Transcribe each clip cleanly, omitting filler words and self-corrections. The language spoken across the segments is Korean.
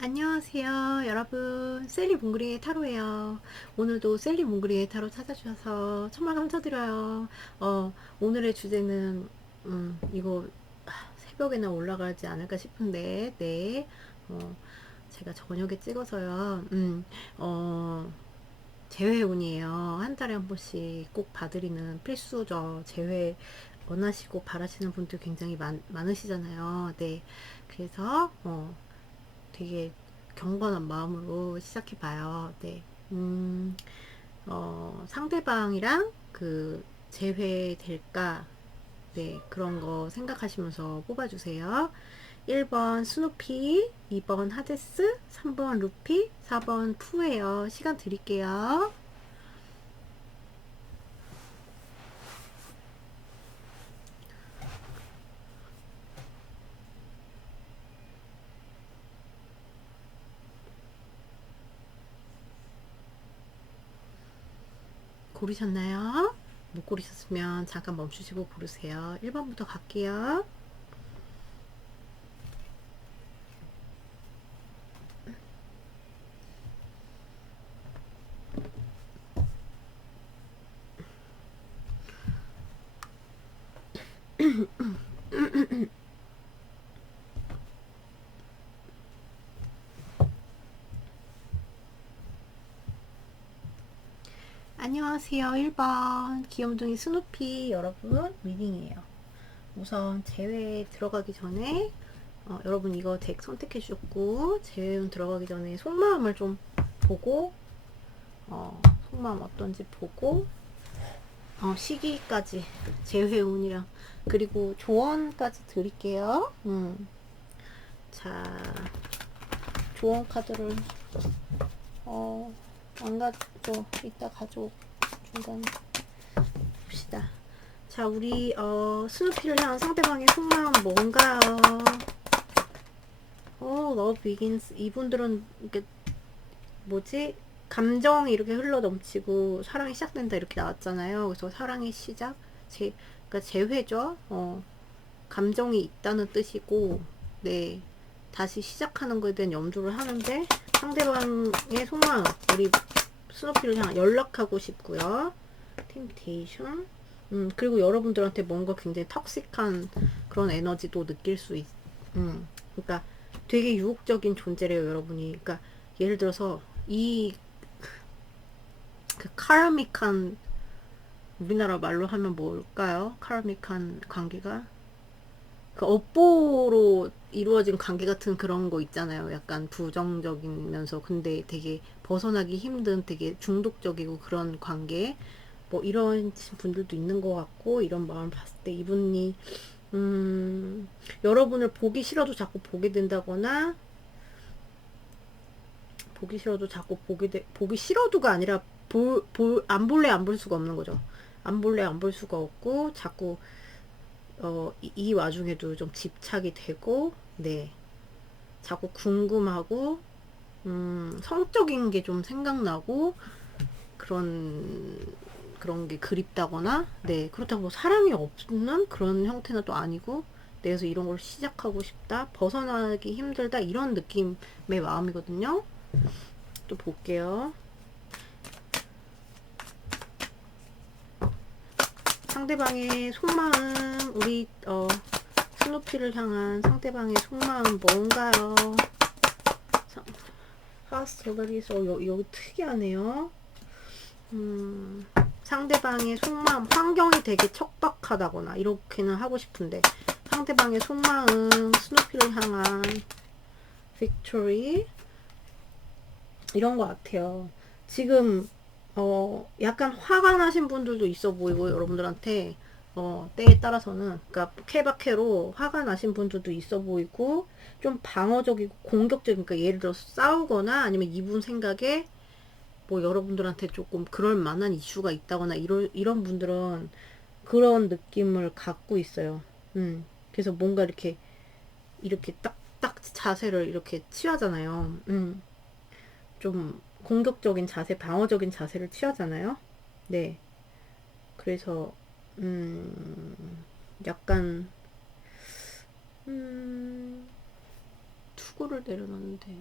안녕하세요, 여러분. 셀리 몽그리의 타로예요. 오늘도 셀리 몽그리의 타로 찾아주셔서 정말 감사드려요. 오늘의 주제는, 이거 새벽에나 올라가지 않을까 싶은데, 네. 어, 제가 저녁에 찍어서요. 재회운이에요. 한 달에 한 번씩 꼭 봐드리는 필수죠. 재회 원하시고 바라시는 분들 굉장히 많으시잖아요. 네. 그래서, 되게 경건한 마음으로 시작해봐요. 네. 상대방이랑 재회될까? 네, 그런 거 생각하시면서 뽑아주세요. 1번 스누피, 2번 하데스, 3번 루피, 4번 푸예요. 시간 드릴게요. 고르셨나요? 못 고르셨으면 잠깐 멈추시고 고르세요. 1번부터 갈게요. 안녕하세요. 1번 귀염둥이 스누피 여러분 리딩이에요. 우선 제외 들어가기 전에 여러분 이거 덱 선택해 주셨고 제외운 들어가기 전에 속마음을 좀 보고 속마음 어떤지 보고 시기까지 제외운이랑 그리고 조언까지 드릴게요. 자, 조언 카드를 안 가져 이따 가져 중간 봅시다. 자, 우리 스누피를 향한 상대방의 속마음 뭔가요? Love Begins. 이분들은 이렇게 뭐지? 감정이 이렇게 흘러 넘치고 사랑이 시작된다 이렇게 나왔잖아요. 그래서 사랑의 시작, 그러니까 재회죠. 감정이 있다는 뜻이고, 네, 다시 시작하는 것에 대한 염두를 하는데 상대방의 속마음, 우리 스누피를 향한 연락하고 싶고요. 템테이션. 그리고 여러분들한테 뭔가 굉장히 턱식한 그런 에너지도 느낄 수 그러니까 되게 유혹적인 존재래요, 여러분이. 그러니까 예를 들어서 이 그 카라믹한 우리나라 말로 하면 뭘까요? 카라믹한 관계가 그 업보로 이루어진 관계 같은 그런 거 있잖아요. 약간 부정적이면서 근데 되게 벗어나기 힘든 되게 중독적이고 그런 관계 뭐 이런 분들도 있는 것 같고 이런 마음을 봤을 때 이분이 여러분을 보기 싫어도 자꾸 보게 된다거나 보기 싫어도 자꾸 보기 싫어도가 아니라 안 볼래 안 볼 수가 없는 거죠. 안 볼래 안 볼 수가 없고 자꾸 이 와중에도 좀 집착이 되고 네 자꾸 궁금하고 성적인 게 좀 생각나고 그런 게 그립다거나 네 그렇다고 뭐 사랑이 없는 그런 형태는 또 아니고 네, 그래서 이런 걸 시작하고 싶다 벗어나기 힘들다 이런 느낌의 마음이거든요. 또 볼게요. 상대방의 속마음 우리 스누피를 향한 상대방의 속마음 뭔가요? 파스텔리스 여기 특이하네요. 상대방의 속마음 환경이 되게 척박하다거나 이렇게는 하고 싶은데 상대방의 속마음 스누피를 향한 빅토리 이런 것 같아요. 지금 약간 화가 나신 분들도 있어 보이고 여러분들한테 때에 따라서는 그러니까 케바케로 화가 나신 분들도 있어 보이고 좀 방어적이고 공격적인 그러니까 예를 들어서 싸우거나 아니면 이분 생각에 뭐 여러분들한테 조금 그럴 만한 이슈가 있다거나 이런 분들은 그런 느낌을 갖고 있어요. 그래서 뭔가 이렇게 딱딱 자세를 이렇게 취하잖아요. 좀 공격적인 자세, 방어적인 자세를 취하잖아요. 네. 그래서 약간 투구를 내려놨는데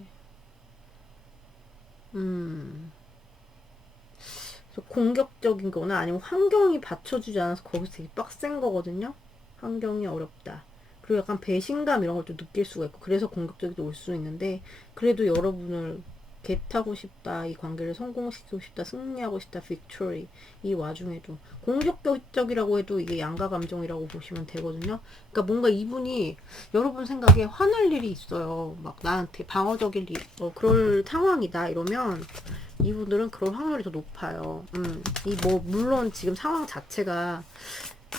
그래서 공격적인 거나 아니면 환경이 받쳐주지 않아서 거기서 되게 빡센 거거든요. 환경이 어렵다. 그리고 약간 배신감 이런 걸 또 느낄 수가 있고 그래서 공격적이 올 수 있는데 그래도 여러분을 겟하고 싶다. 이 관계를 성공시키고 싶다. 승리하고 싶다. 빅토리. 이 와중에도 공격적이라고 해도 이게 양가 감정이라고 보시면 되거든요. 그러니까 뭔가 이분이 여러분 생각에 화날 일이 있어요. 막 나한테 방어적일 일, 그럴 상황이다 이러면 이분들은 그럴 확률이 더 높아요. 이 뭐 물론 지금 상황 자체가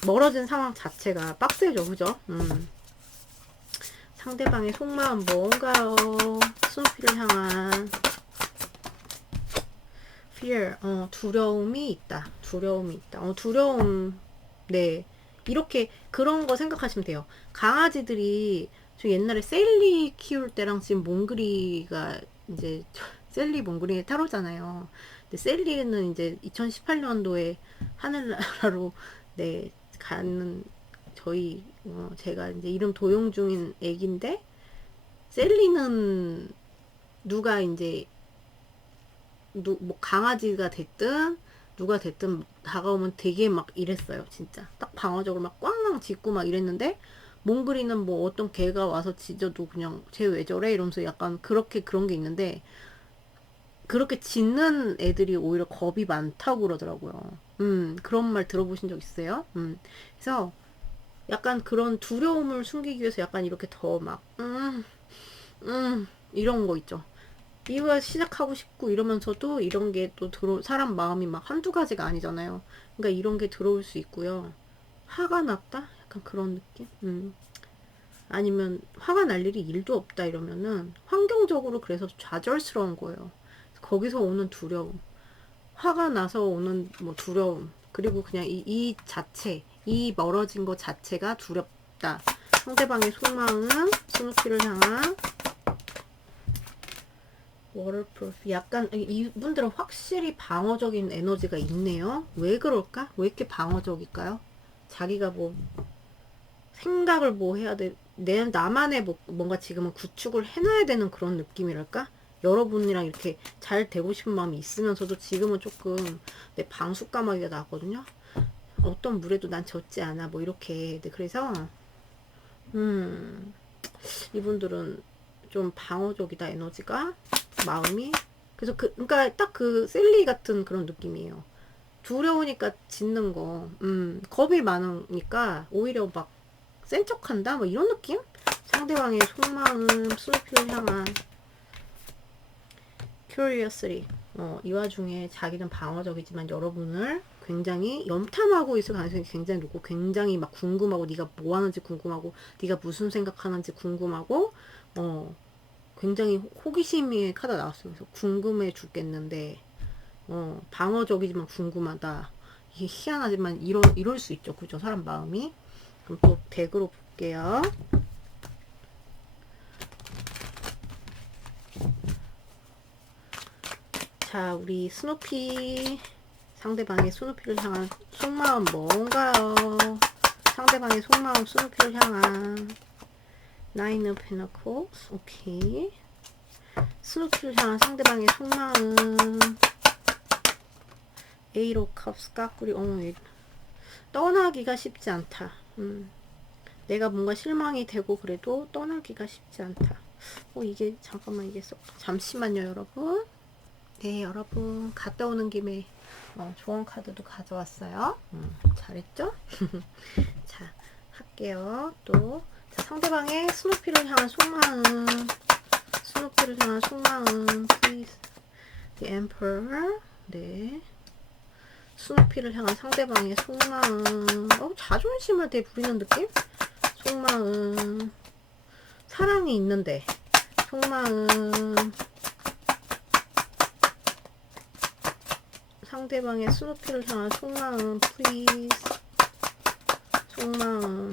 멀어진 상황 자체가 빡세죠, 그죠? 상대방의 속마음 뭔가요? 스누피를 향한 fear, 두려움이 있다. 두려움이 있다. 두려움, 네. 이렇게 그런 거 생각하시면 돼요. 강아지들이 저 옛날에 셀리 키울 때랑 지금 몽그리가 이제 셀리 몽그리 타로잖아요. 근데 셀리는 이제 2018년도에 하늘나라로 네 가는 저희 제가 이제 이름 도용 중인 애기인데 셀리는 누가 이제 뭐 강아지가 됐든 누가 됐든 다가오면 되게 막 이랬어요. 진짜 딱 방어적으로 막 꽝꽝 짖고 막 이랬는데 몽글이는 뭐 어떤 개가 와서 짖어도 그냥 쟤 왜 저래 이러면서 약간 그렇게 그런 게 있는데 그렇게 짖는 애들이 오히려 겁이 많다고 그러더라고요. 그런 말 들어보신 적 있어요? 그래서 약간 그런 두려움을 숨기기 위해서 약간 이렇게 더 막, 이런 거 있죠. 이거 시작하고 싶고 이러면서도 이런 게 또 사람 마음이 막 한두 가지가 아니잖아요. 그러니까 이런 게 들어올 수 있고요. 화가 났다? 약간 그런 느낌? 아니면 화가 날 일이 일도 없다 이러면은 환경적으로 그래서 좌절스러운 거예요. 거기서 오는 두려움. 화가 나서 오는 뭐 두려움. 그리고 그냥 이 자체, 이 멀어진 것 자체가 두렵다. 상대방의 속마음은 스누피를 향한 워터프루프. 약간 이분들은 확실히 방어적인 에너지가 있네요. 왜 그럴까? 왜 이렇게 방어적일까요? 자기가 뭐 생각을 뭐 해야 돼. 나만의 뭐, 뭔가 지금은 구축을 해놔야 되는 그런 느낌이랄까? 여러분이랑 이렇게 잘 되고 싶은 마음이 있으면서도 지금은 조금 내 방숙감하기가 나거든요. 어떤 물에도 난 젖지 않아. 뭐 이렇게. 네, 그래서 이분들은 좀 방어적이다 에너지가 마음이. 그래서 그러니까 딱 그 셀리 같은 그런 느낌이에요. 두려우니까 짖는 거. 겁이 많으니까 오히려 막 센 척한다 뭐 이런 느낌? 상대방의 속마음 스누피를 향한 curiosity. 이 와중에 자기는 방어적이지만 여러분을 굉장히 염탐하고 있을 가능성이 굉장히 높고 굉장히 막 궁금하고 네가 뭐 하는지 궁금하고 네가 무슨 생각하는지 궁금하고 굉장히 호기심이 카드 나왔어요. 그래서 궁금해 죽겠는데 방어적이지만 궁금하다. 이게 희한하지만 이럴 수 있죠. 그죠? 사람 마음이. 그럼 또 덱으로 볼게요. 자, 우리 스누피. 상대방의 스누피를 향한 속마음 뭔가요? 상대방의 속마음 스누피를 향한 나인 오브 페너클스. 오케이. 스누피를 향한 상대방의 속마음 에이트 오브 컵스. 까꾸리. 떠나기가 쉽지 않다. 내가 뭔가 실망이 되고 그래도 떠나기가 쉽지 않다. 이게 잠깐만 이게 잠시만요 여러분. 네 여러분 갔다 오는 김에 조언 카드도 가져왔어요. 잘했죠? 자 할게요. 또 자, 상대방의 스누피를 향한 속마음. 스누피를 향한 속마음 please. The Emperor. 네 스누피를 향한 상대방의 속마음. 자존심을 되게 부리는 느낌? 속마음. 사랑이 있는데 속마음. 상대방의 스누피를 향한 속마음 please. 속마음.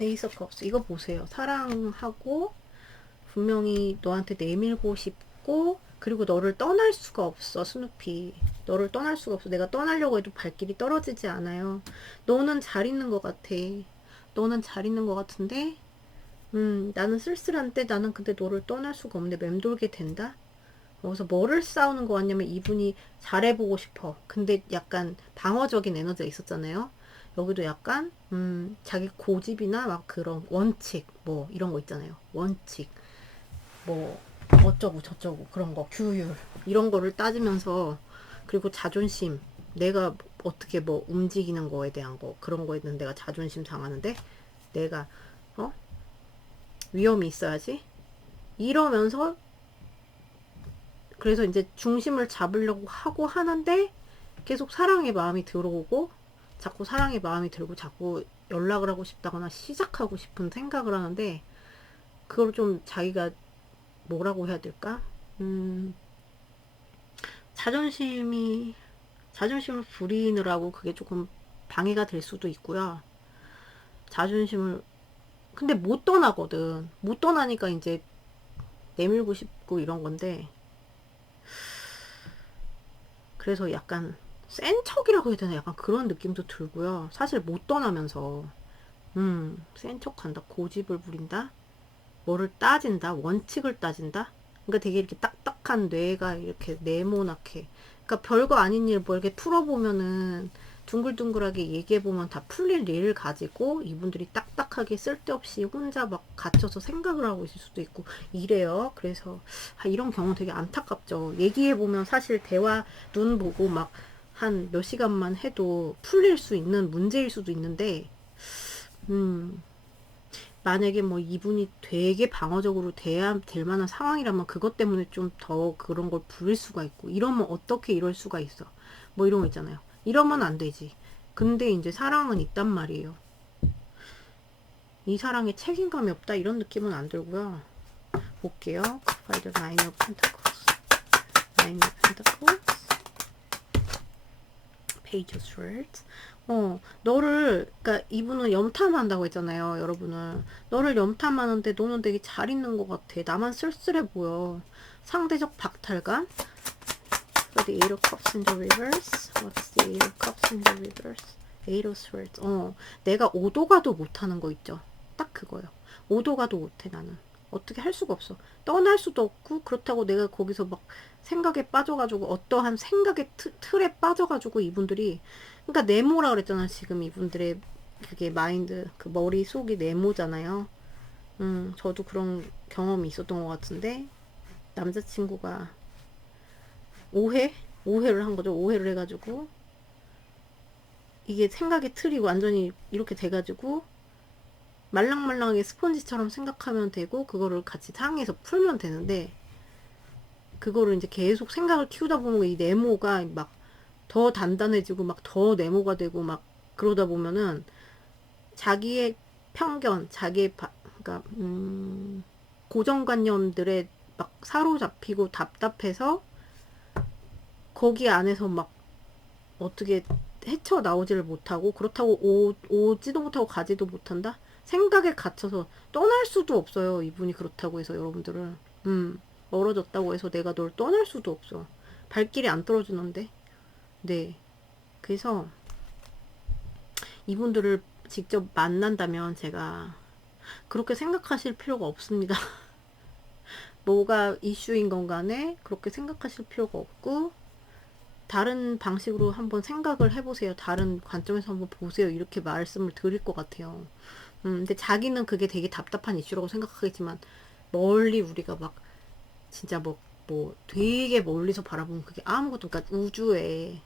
에이스 오브 컵스. 이거 보세요. 사랑하고 분명히 너한테 내밀고 싶고 그리고 너를 떠날 수가 없어. 스누피 너를 떠날 수가 없어. 내가 떠나려고 해도 발길이 떨어지지 않아요. 너는 잘 있는 것 같아. 너는 잘 있는 것 같은데 나는 쓸쓸한데 나는 근데 너를 떠날 수가 없네. 맴돌게 된다. 그래서 뭐를 싸우는 거 같냐면 이분이 잘해보고 싶어. 근데 약간 방어적인 에너지가 있었잖아요. 여기도 약간 자기 고집이나 막 그런 원칙 뭐 이런 거 있잖아요. 원칙 뭐 어쩌고 저쩌고 그런 거 규율 이런 거를 따지면서 그리고 자존심 내가 어떻게 뭐 움직이는 거에 대한 거 그런 거에 대한 내가 자존심 상하는데 내가 어 위험이 있어야지 이러면서 그래서 이제 중심을 잡으려고 하고 하는데 계속 사랑의 마음이 들어오고 자꾸 사랑의 마음이 들고 자꾸 연락을 하고 싶다거나 시작하고 싶은 생각을 하는데 그걸 좀 자기가 뭐라고 해야 될까? 자존심이 자존심을 부리느라고 그게 조금 방해가 될 수도 있고요. 자존심을 근데 못 떠나거든. 못 떠나니까 이제 내밀고 싶고 이런 건데 그래서 약간 센 척이라고 해야 되나 약간 그런 느낌도 들고요. 사실 못 떠나면서 센 척한다. 고집을 부린다. 뭐를 따진다. 원칙을 따진다. 그러니까 되게 이렇게 딱딱한 뇌가 이렇게 네모나게 그러니까 별거 아닌 일 뭐 이렇게 풀어보면은 둥글둥글하게 얘기해보면 다 풀릴 일을 가지고 이분들이 딱딱하게 쓸데없이 혼자 막 갇혀서 생각을 하고 있을 수도 있고 이래요. 그래서 이런 경우 되게 안타깝죠. 얘기해보면 사실 대화 눈 보고 막 한 몇 시간만 해도 풀릴 수 있는 문제일 수도 있는데 만약에 뭐 이분이 되게 방어적으로 돼야 될 만한 상황이라면 그것 때문에 좀 더 그런 걸 부릴 수가 있고 이러면 어떻게 이럴 수가 있어 뭐 이런 거 있잖아요. 이러면 안 되지. 근데 이제 사랑은 있단 말이에요. 이 사랑에 책임감이 없다 이런 느낌은 안 들고요. 볼게요. By the Nine of Pentacles, Nine of Pentacles, Page of Swords. 너를, 그니까 이분은 염탐한다고 했잖아요, 여러분은. 너를 염탐하는데 너는 되게 잘 있는 것 같아. 나만 쓸쓸해 보여. 상대적 박탈감. For the Eight of Cups in the reverse. What's the Eight of Cups in the reverse? Eight of Swords. 내가 오도가도 못하는 거 있죠. 딱 그거요. 오도가도 못해, 나는. 어떻게 할 수가 없어. 떠날 수도 없고, 그렇다고 내가 거기서 막 생각에 빠져가지고, 어떠한 생각의 틀에 빠져가지고 이분들이, 그러니까 네모라 그랬잖아, 지금 이분들의 그게 마인드, 그 머릿속이 네모잖아요. 저도 그런 경험이 있었던 것 같은데, 남자친구가 오해를 한 거죠. 오해를 해가지고, 이게 생각의 틀이 완전히 이렇게 돼가지고, 말랑말랑하게 스펀지처럼 생각하면 되고 그거를 같이 상의해서 풀면 되는데 그거를 이제 계속 생각을 키우다 보면 이 네모가 막 더 단단해지고 막 더 네모가 되고 막 그러다 보면은 자기의 편견, 자기의 그러니까 고정관념들에 막 사로잡히고 답답해서 거기 안에서 막 어떻게 헤쳐나오지를 못하고 그렇다고 오지도 못하고 가지도 못한다? 생각에 갇혀서 떠날 수도 없어요. 이분이 그렇다고 해서 여러분들은 멀어졌다고 해서 내가 널 떠날 수도 없어. 발길이 안 떨어지는데. 네. 그래서 이분들을 직접 만난다면 제가 그렇게 생각하실 필요가 없습니다. 뭐가 이슈인 건 간에 그렇게 생각하실 필요가 없고 다른 방식으로 한번 생각을 해보세요. 다른 관점에서 한번 보세요. 이렇게 말씀을 드릴 것 같아요. 근데 자기는 그게 되게 답답한 이슈라고 생각하겠지만, 멀리 우리가 막, 진짜 뭐, 되게 멀리서 바라보면 그게 아무것도, 그러니까 우주에,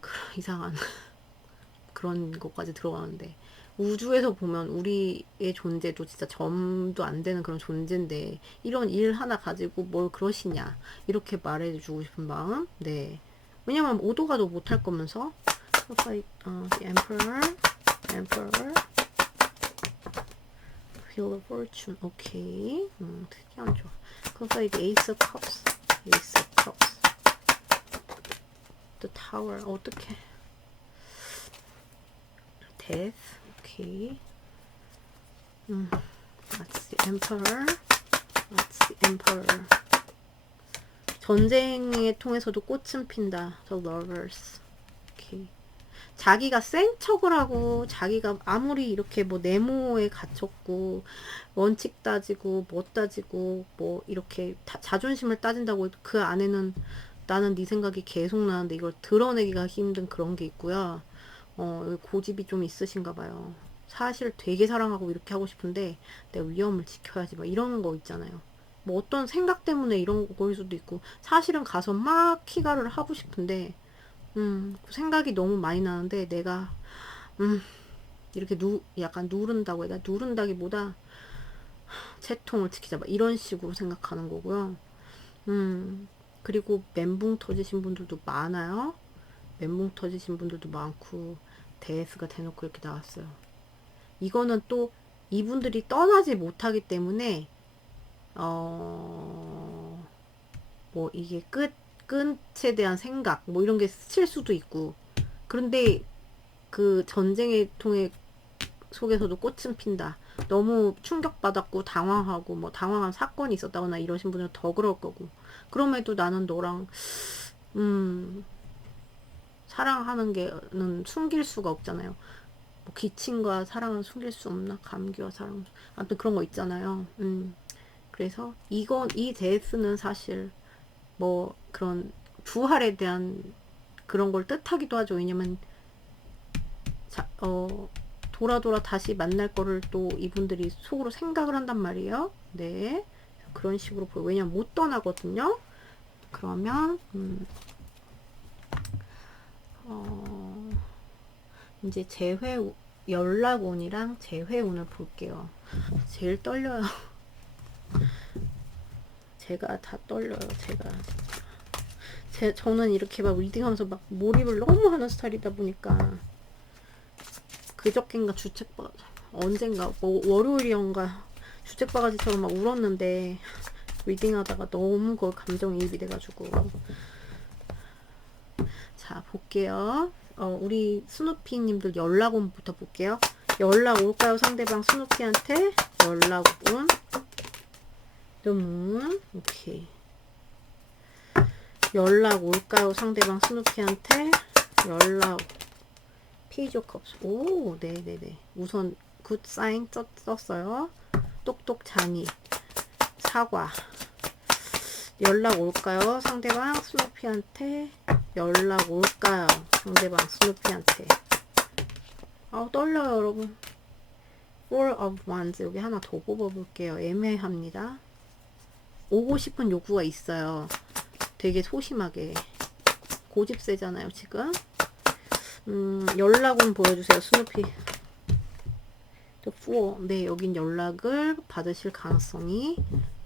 그런 이상한, 그런 것까지 들어가는데, 우주에서 보면 우리의 존재도 진짜 점도 안 되는 그런 존재인데, 이런 일 하나 가지고 뭘 그러시냐, 이렇게 말해주고 싶은 마음, 네. 왜냐면 오도가도 못할 거면서, the Emperor, Wheel of Fortune, 오케이. 특이한 좋아. 그러니까 이게 Ace of Cups, The Tower, 어떻게? Death, 오케이. That's the Emperor. 전쟁에 통해서도 꽃은 핀다. The Lovers, 오케이. 자기가 센 척을 하고 자기가 아무리 이렇게 뭐 네모에 갇혔고 원칙 따지고 뭐 따지고 뭐 이렇게 자존심을 따진다고 그 안에는 나는 네 생각이 계속 나는데 이걸 드러내기가 힘든 그런 게 있고요. 고집이 좀 있으신가 봐요. 사실 되게 사랑하고 이렇게 하고 싶은데 내 위험을 지켜야지 막 이런 거 있잖아요. 뭐 어떤 생각 때문에 이런 거일 수도 있고 사실은 가서 막 키가를 하고 싶은데 그 생각이 너무 많이 나는데 내가 이렇게 약간 누른다고 해야 되나? 누른다기보다 채통을 지키자 막 이런 식으로 생각하는 거고요. 그리고 멘붕 터지신 분들도 많아요. 멘붕 터지신 분들도 많고 데스가 대놓고 이렇게 나왔어요. 이거는 또 이분들이 떠나지 못하기 때문에 뭐 이게 끝에 대한 생각 뭐 이런 게 스칠 수도 있고 그런데 그 전쟁의 통해 속에서도 꽃은 핀다. 너무 충격받았고 당황하고 뭐 당황한 사건이 있었다거나 이러신 분은 더 그럴 거고 그럼에도 나는 너랑 사랑하는 게는 숨길 수가 없잖아요. 뭐 기침과 사랑은 숨길 수 없나? 감기와 사랑 아무튼 그런 거 있잖아요. 그래서 이 제스는 사실 뭐 그런 부활에 대한 그런 걸 뜻하기도 하죠. 왜냐면 돌아 다시 만날 거를 또 이분들이 속으로 생각을 한단 말이에요. 네. 그런 식으로 보여. 왜냐면 못 떠나거든요. 그러면, 이제 연락운이랑 재회운을 볼게요. 제일 떨려요. 제가 다 떨려요. 저는 이렇게 막 리딩하면서 막 몰입을 너무 하는 스타일이다 보니까 그저껜가 언젠가 뭐 월요일이었가 주책바가지처럼 막 울었는데 리딩하다가 너무 그 감정이입이 돼가지고 자 볼게요. 우리 스누피님들 연락운부터 볼게요. 연락 올까요? 상대방 스누피한테 연락운 너무 오케이. 연락 올까요? 상대방 스누피한테 연락 페이지 오브 컵스. 오, 네네네. 우선 굿 사인 썼어요. 똑똑 자니 사과. 연락 올까요? 상대방 스누피한테 연락 올까요? 상대방 스누피한테. 아우 떨려요 여러분. Four of Wands 여기 하나 더 뽑아볼게요. 애매합니다. 오고 싶은 욕구가 있어요. 되게 소심하게. 고집 세잖아요 지금. 연락은 보여주세요. 스누피. 네, 여긴 연락을 받으실 가능성이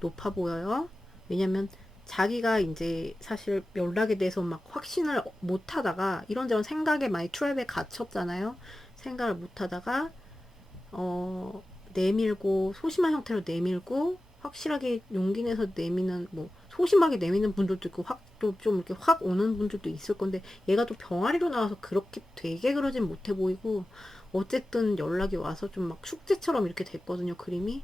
높아 보여요. 왜냐면 자기가 이제 사실 연락에 대해서 막 확신을 못 하다가 이런저런 생각에 많이 트랩에 갇혔잖아요. 생각을 못 하다가 내밀고 소심한 형태로 내밀고 확실하게 용기 내서 내미는 뭐 소심하게 내미는 분들도 있고 확 또 좀 이렇게 확 오는 분들도 있을 건데 얘가 또 병아리로 나와서 그렇게 되게 그러진 못해 보이고 어쨌든 연락이 와서 좀 막 축제처럼 이렇게 됐거든요. 그림이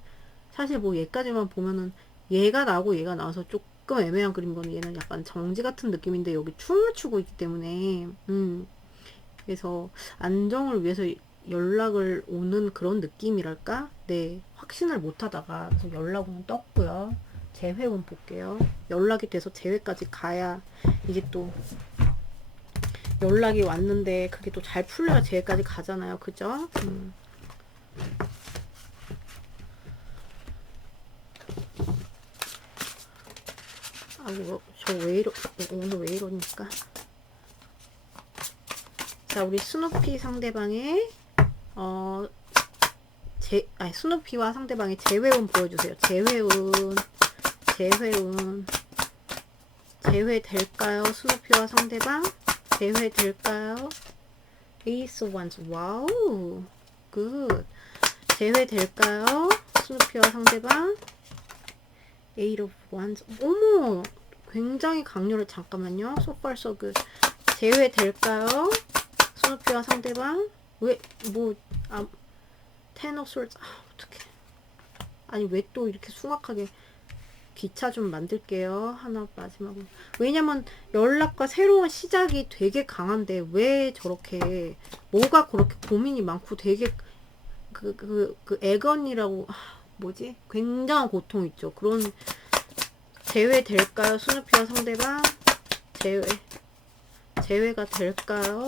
사실 뭐 얘까지만 보면은 얘가 나오고 얘가 나와서 조금 애매한 그림이거든요. 얘는 약간 정지 같은 느낌인데 여기 춤을 추고 있기 때문에 그래서 안정을 위해서 연락을 오는 그런 느낌이랄까? 네, 확신을 못 하다가 연락은 떴고요. 재회운 볼게요. 연락이 돼서 재회까지 가야 이게 또 연락이 왔는데 그게 또 잘 풀려야 재회까지 가잖아요. 그죠? 아이고, 오늘 왜 이러니까. 자, 우리 스누피 상대방의, 스누피와 상대방의 재회운 보여주세요. 재회 될까요? 스누피와 상대방? 재회 될까요? 에이스 원스, 와우, 굿. 재회 될까요? 스누피와 상대방? 에이트 오브 원스, 어머! 굉장히 강렬해. 잠깐만요. So far so good. 재회 될까요? 스누피와 상대방? 텐 오브 솔즈. 어떡해. 아니, 왜 또 이렇게 숭악하게. 기차 좀 만들게요. 하나 마지막으로. 왜냐면 연락과 새로운 시작이 되게 강한데 왜 저렇게 뭐가 그렇게 고민이 많고 되게 애건이라고 뭐지? 굉장한 고통 있죠. 그런 제외될까요? 스누피와 상대방 제외가 될까요?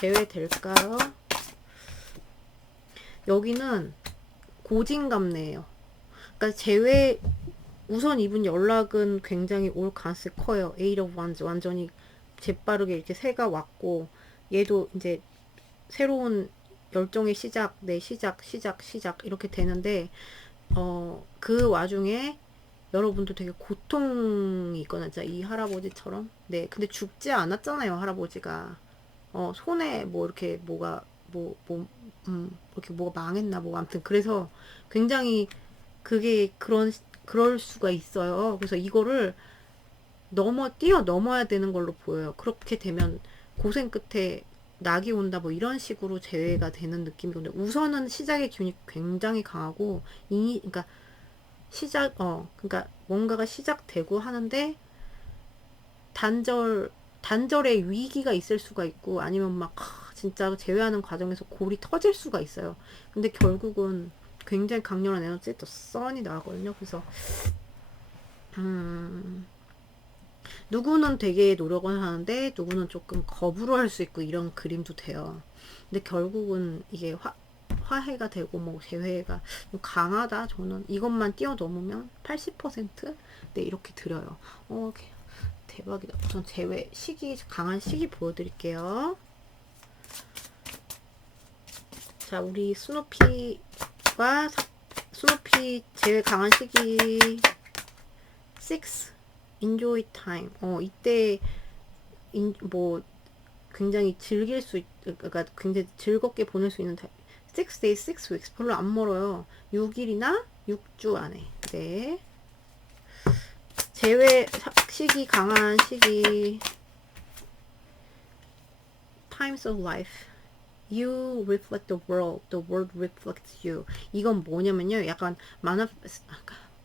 제외될까요? 여기는 고진감래예요. 그러니까 우선 이분 연락은 굉장히 올 가능성이 커요. Eight of Wands 완전히 재빠르게 이렇게 새가 왔고, 얘도 이제 새로운 열정의 시작, 내 시작 이렇게 되는데, 그 와중에 여러분도 되게 고통이 있거나, 진짜 이 할아버지처럼. 네, 근데 죽지 않았잖아요, 할아버지가. 손에 뭐 이렇게 뭐가, 이렇게 뭐가 망했나, 뭐, 아무튼. 그래서 굉장히 그게 그럴 수가 있어요. 그래서 이거를 뛰어넘어야 되는 걸로 보여요. 그렇게 되면 고생 끝에 낙이 온다, 뭐 이런 식으로 제외가 되는 느낌이거든요. 우선은 시작의 기운이 굉장히 강하고, 그러니까 그러니까 뭔가가 시작되고 하는데, 단절의 위기가 있을 수가 있고, 아니면 막, 진짜 제외하는 과정에서 골이 터질 수가 있어요. 근데 결국은 굉장히 강렬한 에너지, 또 썬이 나거든요. 그래서, 누구는 되게 노력을 하는데, 누구는 조금 거부를 할 수 있고, 이런 그림도 돼요. 근데 결국은 이게 화해가 되고, 뭐, 재회가 좀 강하다. 저는 이것만 뛰어넘으면 80%? 네, 이렇게 드려요. 대박이다. 우선 강한 시기 보여드릴게요. 자, 우리 스누피 제일 강한 시기 6 enjoy time. 이때 뭐 굉장히 그러니까 굉장히 즐겁게 보낼 수 있는 6 days, 6 weeks. 별로 안 멀어요. 6일이나 6주 안에. 네. 강한 시기 times of life. You reflect the world reflects you. 이건 뭐냐면요, 약간 뭐라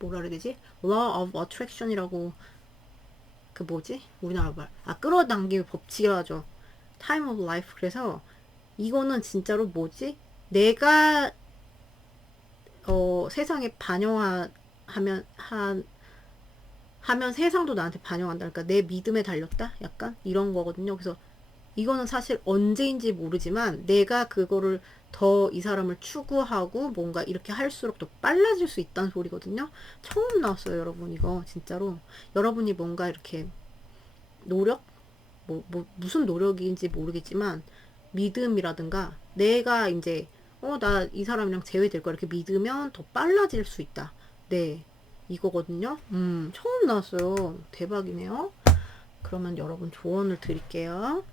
그래야 되지? Law of Attraction이라고, 그 뭐지? 우리나라 말. 끌어당김 법칙이라 하죠. Time of Life. 그래서 이거는 진짜로 뭐지? 내가 세상에 하면 세상도 나한테 반영한다. 그러니까 내 믿음에 달렸다? 약간 이런 거거든요. 그래서 이거는 사실 언제인지 모르지만 내가 그거를 더 이 사람을 추구하고 뭔가 이렇게 할수록 더 빨라질 수 있다는 소리거든요. 처음 나왔어요, 여러분. 이거 진짜로 여러분이 뭔가 이렇게 노력? 무슨 노력인지 모르겠지만 믿음이라든가 내가 이제 나 이 사람이랑 재회될 거야 이렇게 믿으면 더 빨라질 수 있다. 네, 이거거든요. 처음 나왔어요. 대박이네요. 그러면 여러분 조언을 드릴게요.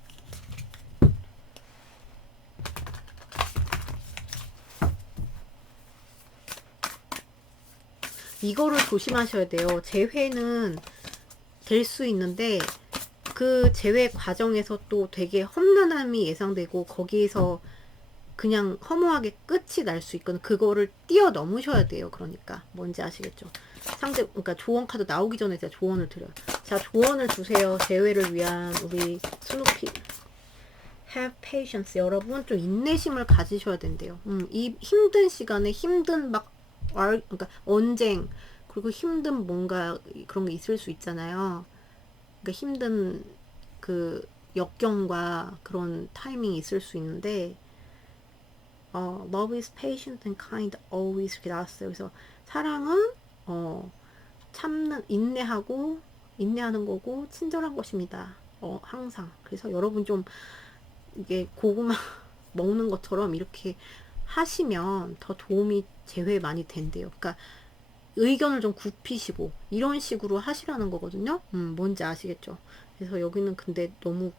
이거를 조심하셔야 돼요. 재회는 될 수 있는데 그 재회 과정에서 또 되게 험난함이 예상되고 거기에서 그냥 허무하게 끝이 날 수 있거든. 그거를 뛰어넘으셔야 돼요. 그러니까 뭔지 아시겠죠? 그러니까 조언 카드 나오기 전에 제가 조언을 드려요. 자, 조언을 주세요. 재회를 위한 우리 스누피. Have patience. 여러분 좀 인내심을 가지셔야 된대요. 이 힘든 시간에 힘든 그러니까 언쟁, 그리고 힘든 뭔가 그런 게 있을 수 있잖아요. 그러니까 힘든 그 역경과 그런 타이밍이 있을 수 있는데, love is patient and kind always 이렇게 나왔어요. 그래서 사랑은 인내하는 거고 친절한 것입니다. 항상. 그래서 여러분 좀 이게 고구마 먹는 것처럼 이렇게 하시면 더 도움이 재회 많이 된대요. 그러니까 의견을 좀 굽히시고 이런 식으로 하시라는 거거든요. 뭔지 아시겠죠? 그래서 여기는 근데 너무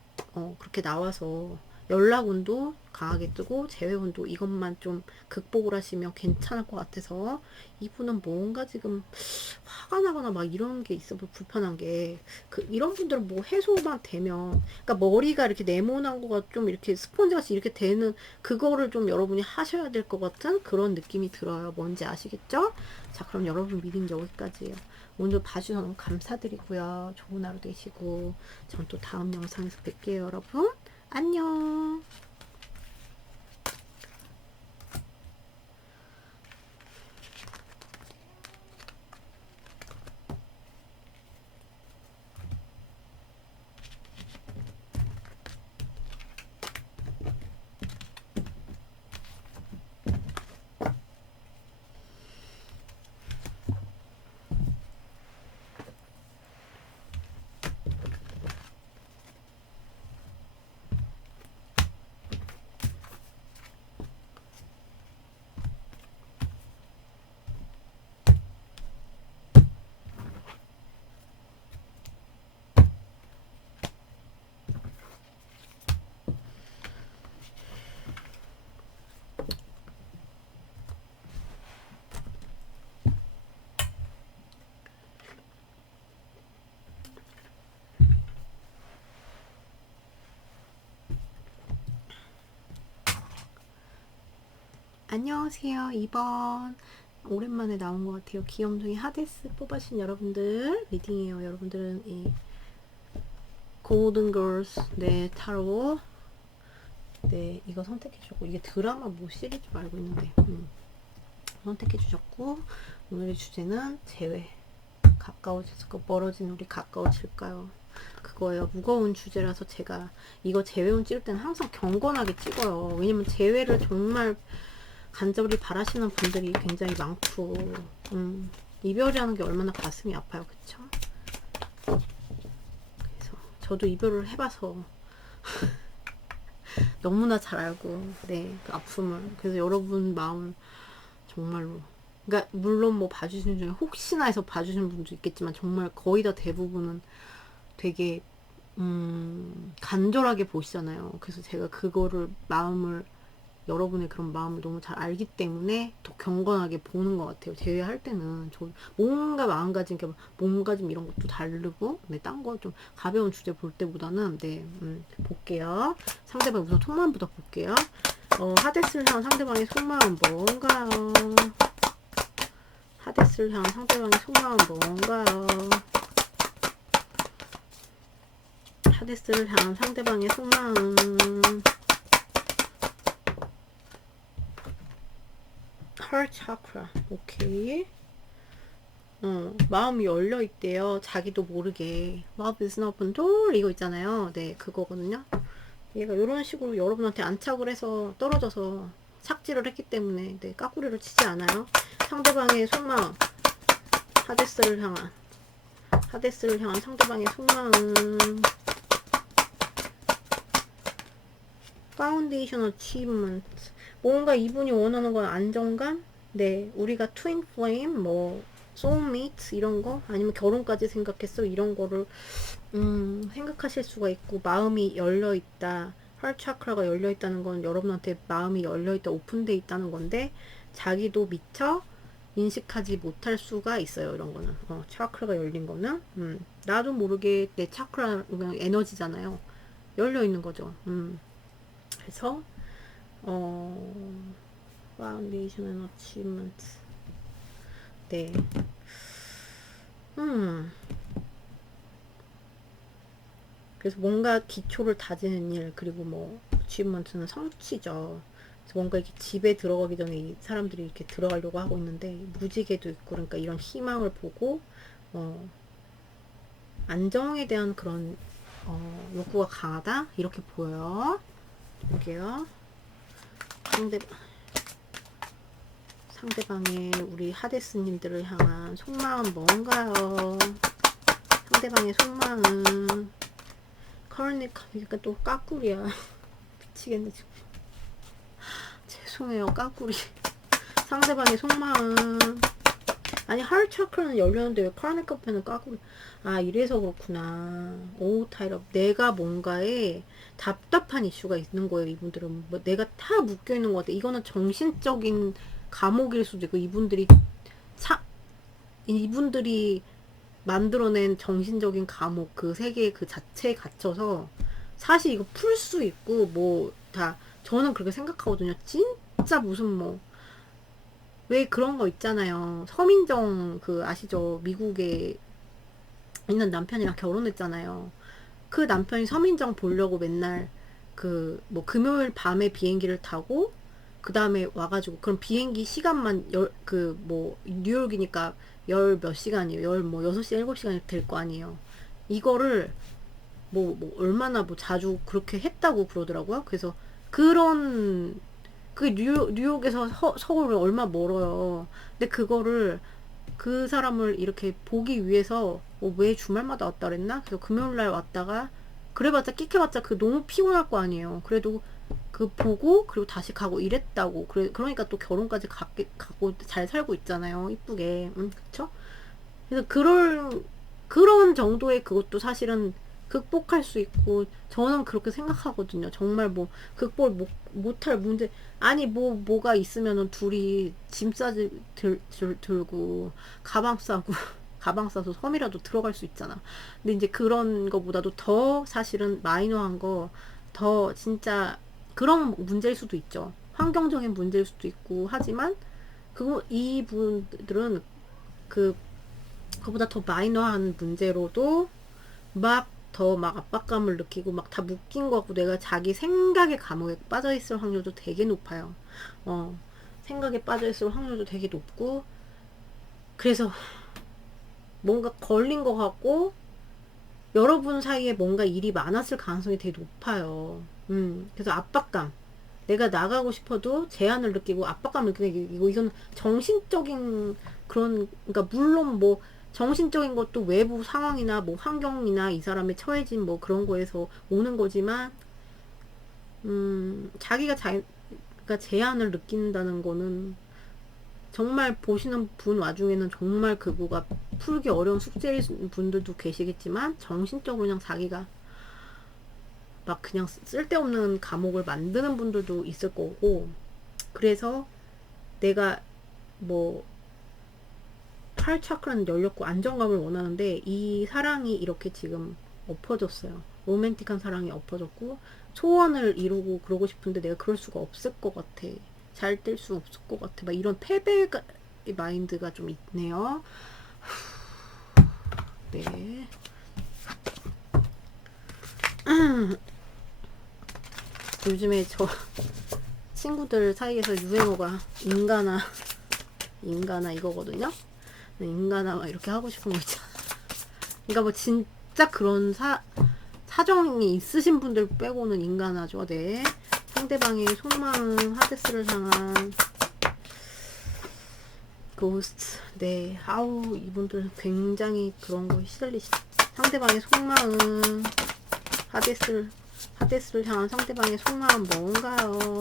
그렇게 나와서 연락운도 강하게 뜨고 재회운도 이것만 좀 극복을 하시면 괜찮을 것 같아서 이분은 뭔가 지금 화가 나거나 막 이런 게 있어 불편한 게 이런 분들은 뭐 해소만 되면 그러니까 머리가 이렇게 네모난 거가 좀 이렇게 스펀지같이 이렇게 되는 그거를 좀 여러분이 하셔야 될 것 같은 그런 느낌이 들어요. 뭔지 아시겠죠? 자, 그럼 여러분 리딩 여기까지예요. 오늘 봐주셔서 너무 감사드리고요. 좋은 하루 되시고 전 또 다음 영상에서 뵐게요, 여러분. 안녕. 안녕하세요. 2번 오랜만에 나온 것 같아요. 귀염둥이 하데스 뽑으신 여러분들 리딩이에요. 여러분들은 이 골든 걸스 네 타로 네 이거 선택해 주셨고 이게 드라마 뭐 시리즈 알고 있는데 선택해 주셨고 오늘의 주제는 재회 가까워질까 멀어진 우리 가까워질까요? 그거예요. 무거운 주제라서 제가 이거 재회운 찍을 때는 항상 경건하게 찍어요. 왜냐면 재회를 정말 간절히 바라시는 분들이 굉장히 많고 이별이라는 게 얼마나 가슴이 아파요. 그쵸? 그래서 저도 이별을 해봐서 너무나 잘 알고 네, 그 아픔을 그래서 여러분 마음 정말로 그러니까 물론 뭐 봐주시는 중에 혹시나 해서 봐주시는 분도 있겠지만 정말 거의 다 대부분은 되게 간절하게 보시잖아요. 그래서 제가 그거를 마음을 여러분의 그런 마음을 너무 잘 알기 때문에 더 경건하게 보는 것 같아요. 제외할 때는 저 뭔가 마음가짐, 몸가짐 이런 것도 다르고, 네, 딴 거 좀 가벼운 주제 볼 때보다는 네, 볼게요. 상대방 우선 속마음부터 볼게요. 하데스를 향한 상대방의 속마음 뭔가요? 하데스를 향한 상대방의 속마음 뭔가요? 하데스를 향한 상대방의 속마음 heart chakra. 오케이. 마음이 열려 있대요. 자기도 모르게. Love is an open door 이거 있잖아요. 네, 그거거든요. 얘가 이런 식으로 여러분한테 안착을 해서 떨어져서 착지를 했기 때문에 네, 까꾸리를 치지 않아요. 상대방의 속마음 하데스를 향한 상대방의 속마음 파운데이션 어치브먼트 뭔가 이분이 원하는 건 안정감? 네, 우리가 트윈 플레임, 뭐 소울메이트 이런 거 아니면 결혼까지 생각했어 이런 거를 생각하실 수가 있고 마음이 열려 있다. 헐 차크라가 열려 있다는 건 여러분한테 마음이 열려 있다, 오픈돼 있다는 건데 자기도 미처 인식하지 못할 수가 있어요. 이런 거는 차크라가 열린 거는 나도 모르게 내 차크라 에너지잖아요. 열려 있는 거죠. 그래서 파운데이션 앤 어치먼트 네 그래서 뭔가 기초를 다지는 일 그리고 뭐 어치먼트는 성취죠. 그래서 뭔가 이렇게 집에 들어가기 전에 이 사람들이 이렇게 들어가려고 하고 있는데 무지개도 있고 그러니까 이런 희망을 보고 안정에 대한 그런 욕구가 강하다 이렇게 보여요. 볼게요. 상대방의 우리 하데스님들을 향한 속마음 뭔가요? 상대방의 속마음 커러니까 그러니까 또 까꾸리야. 미치겠네 지금. 죄송해요 까꾸리. 상대방의 속마음 아니 하트 차크라는 열렸는데 왜 크라닉 카페는 까고 아 이래서 그렇구나. 오 타이럽 내가 뭔가에 답답한 이슈가 있는 거예요. 이분들은 뭐 내가 다 묶여 있는 것 같아. 이거는 정신적인 감옥일 수도 있고 차 이분들이 만들어낸 정신적인 감옥 그 세계 그 자체에 갇혀서 사실 이거 풀 수 있고 뭐 다 저는 그렇게 생각하거든요. 진짜 무슨 뭐 왜 그런 거 있잖아요. 서민정 그 아시죠? 미국에 있는 남편이랑 결혼했잖아요. 그 남편이 서민정 보려고 맨날 그 뭐 금요일 밤에 비행기를 타고 그 다음에 와가지고 그럼 비행기 시간만 그 뭐 뉴욕이니까 열 몇 시간이에요. 열 뭐 6시 7시간이 될 거 아니에요. 이거를 뭐 얼마나 뭐 자주 그렇게 했다고 그러더라고요. 그래서 그런 그 뉴욕에서 서울 얼마 멀어요. 근데 그거를 그 사람을 이렇게 보기 위해서 왜 주말마다 왔다 그랬나? 그래서 금요일날 왔다가 그래봤자 끼켜봤자 그 너무 피곤할 거 아니에요. 그래도 그 보고 그리고 다시 가고 이랬다고. 그러니까 또 결혼까지 가고 잘 살고 있잖아요. 이쁘게. 그쵸? 그래서 그런 정도의 그것도 사실은 극복할 수 있고 저는 그렇게 생각하거든요. 정말 뭐 극복 못할 문제 아니 뭐가 있으면은 둘이 짐 싸지 들고 가방 싸고 가방 싸서 섬이라도 들어갈 수 있잖아. 근데 이제 그런 거보다도 더 사실은 마이너한 거 더 진짜 그런 문제일 수도 있죠. 환경적인 문제일 수도 있고 하지만 그거 이분들은 그 그보다 더 마이너한 문제로도 막 더 막 압박감을 느끼고 막 다 묶인 거 같고 내가 자기 생각의 감옥에 빠져 있을 확률도 되게 높아요. 어, 생각에 빠져 있을 확률도 되게 높고 그래서 뭔가 걸린 거 같고 여러분 사이에 뭔가 일이 많았을 가능성이 되게 높아요. 그래서 압박감. 내가 나가고 싶어도 제한을 느끼고 압박감을 느끼고 이건 정신적인 그런 그러니까 물론 뭐 정신적인 것도 외부 상황이나 뭐 환경이나 이 사람의 처해진 뭐 그런 거에서 오는 거지만 자기가 제한을 느낀다는 거는 정말 보시는 분 와중에는 정말 그거가 풀기 어려운 숙제일 분들도 계시겠지만 정신적으로 그냥 자기가 막 그냥 쓸데없는 감옥을 만드는 분들도 있을 거고 그래서 내가 뭐 팔 차크라는 열렸고 안정감을 원하는데 이 사랑이 이렇게 지금 엎어졌어요. 로맨틱한 사랑이 엎어졌고 소원을 이루고 그러고 싶은데 내가 그럴 수가 없을 것 같아. 잘 될 수 없을 것 같아. 막 이런 패배 마인드가 좀 있네요. 네. 요즘에 저 친구들 사이에서 유행어가 인가나 이거거든요. 인가나 막 이렇게 하고 싶은 거 있잖아. 그러니까 뭐 진짜 그런 사정이 있으신 분들 빼고는 인간하죠. 네. 상대방의 속마음 하데스를 향한 고스트. 네. 아우 이분들 굉장히 그런 거에 시달리시죠. 상대방의 속마음 하데스를 향한 상대방의 속마음 뭔가요?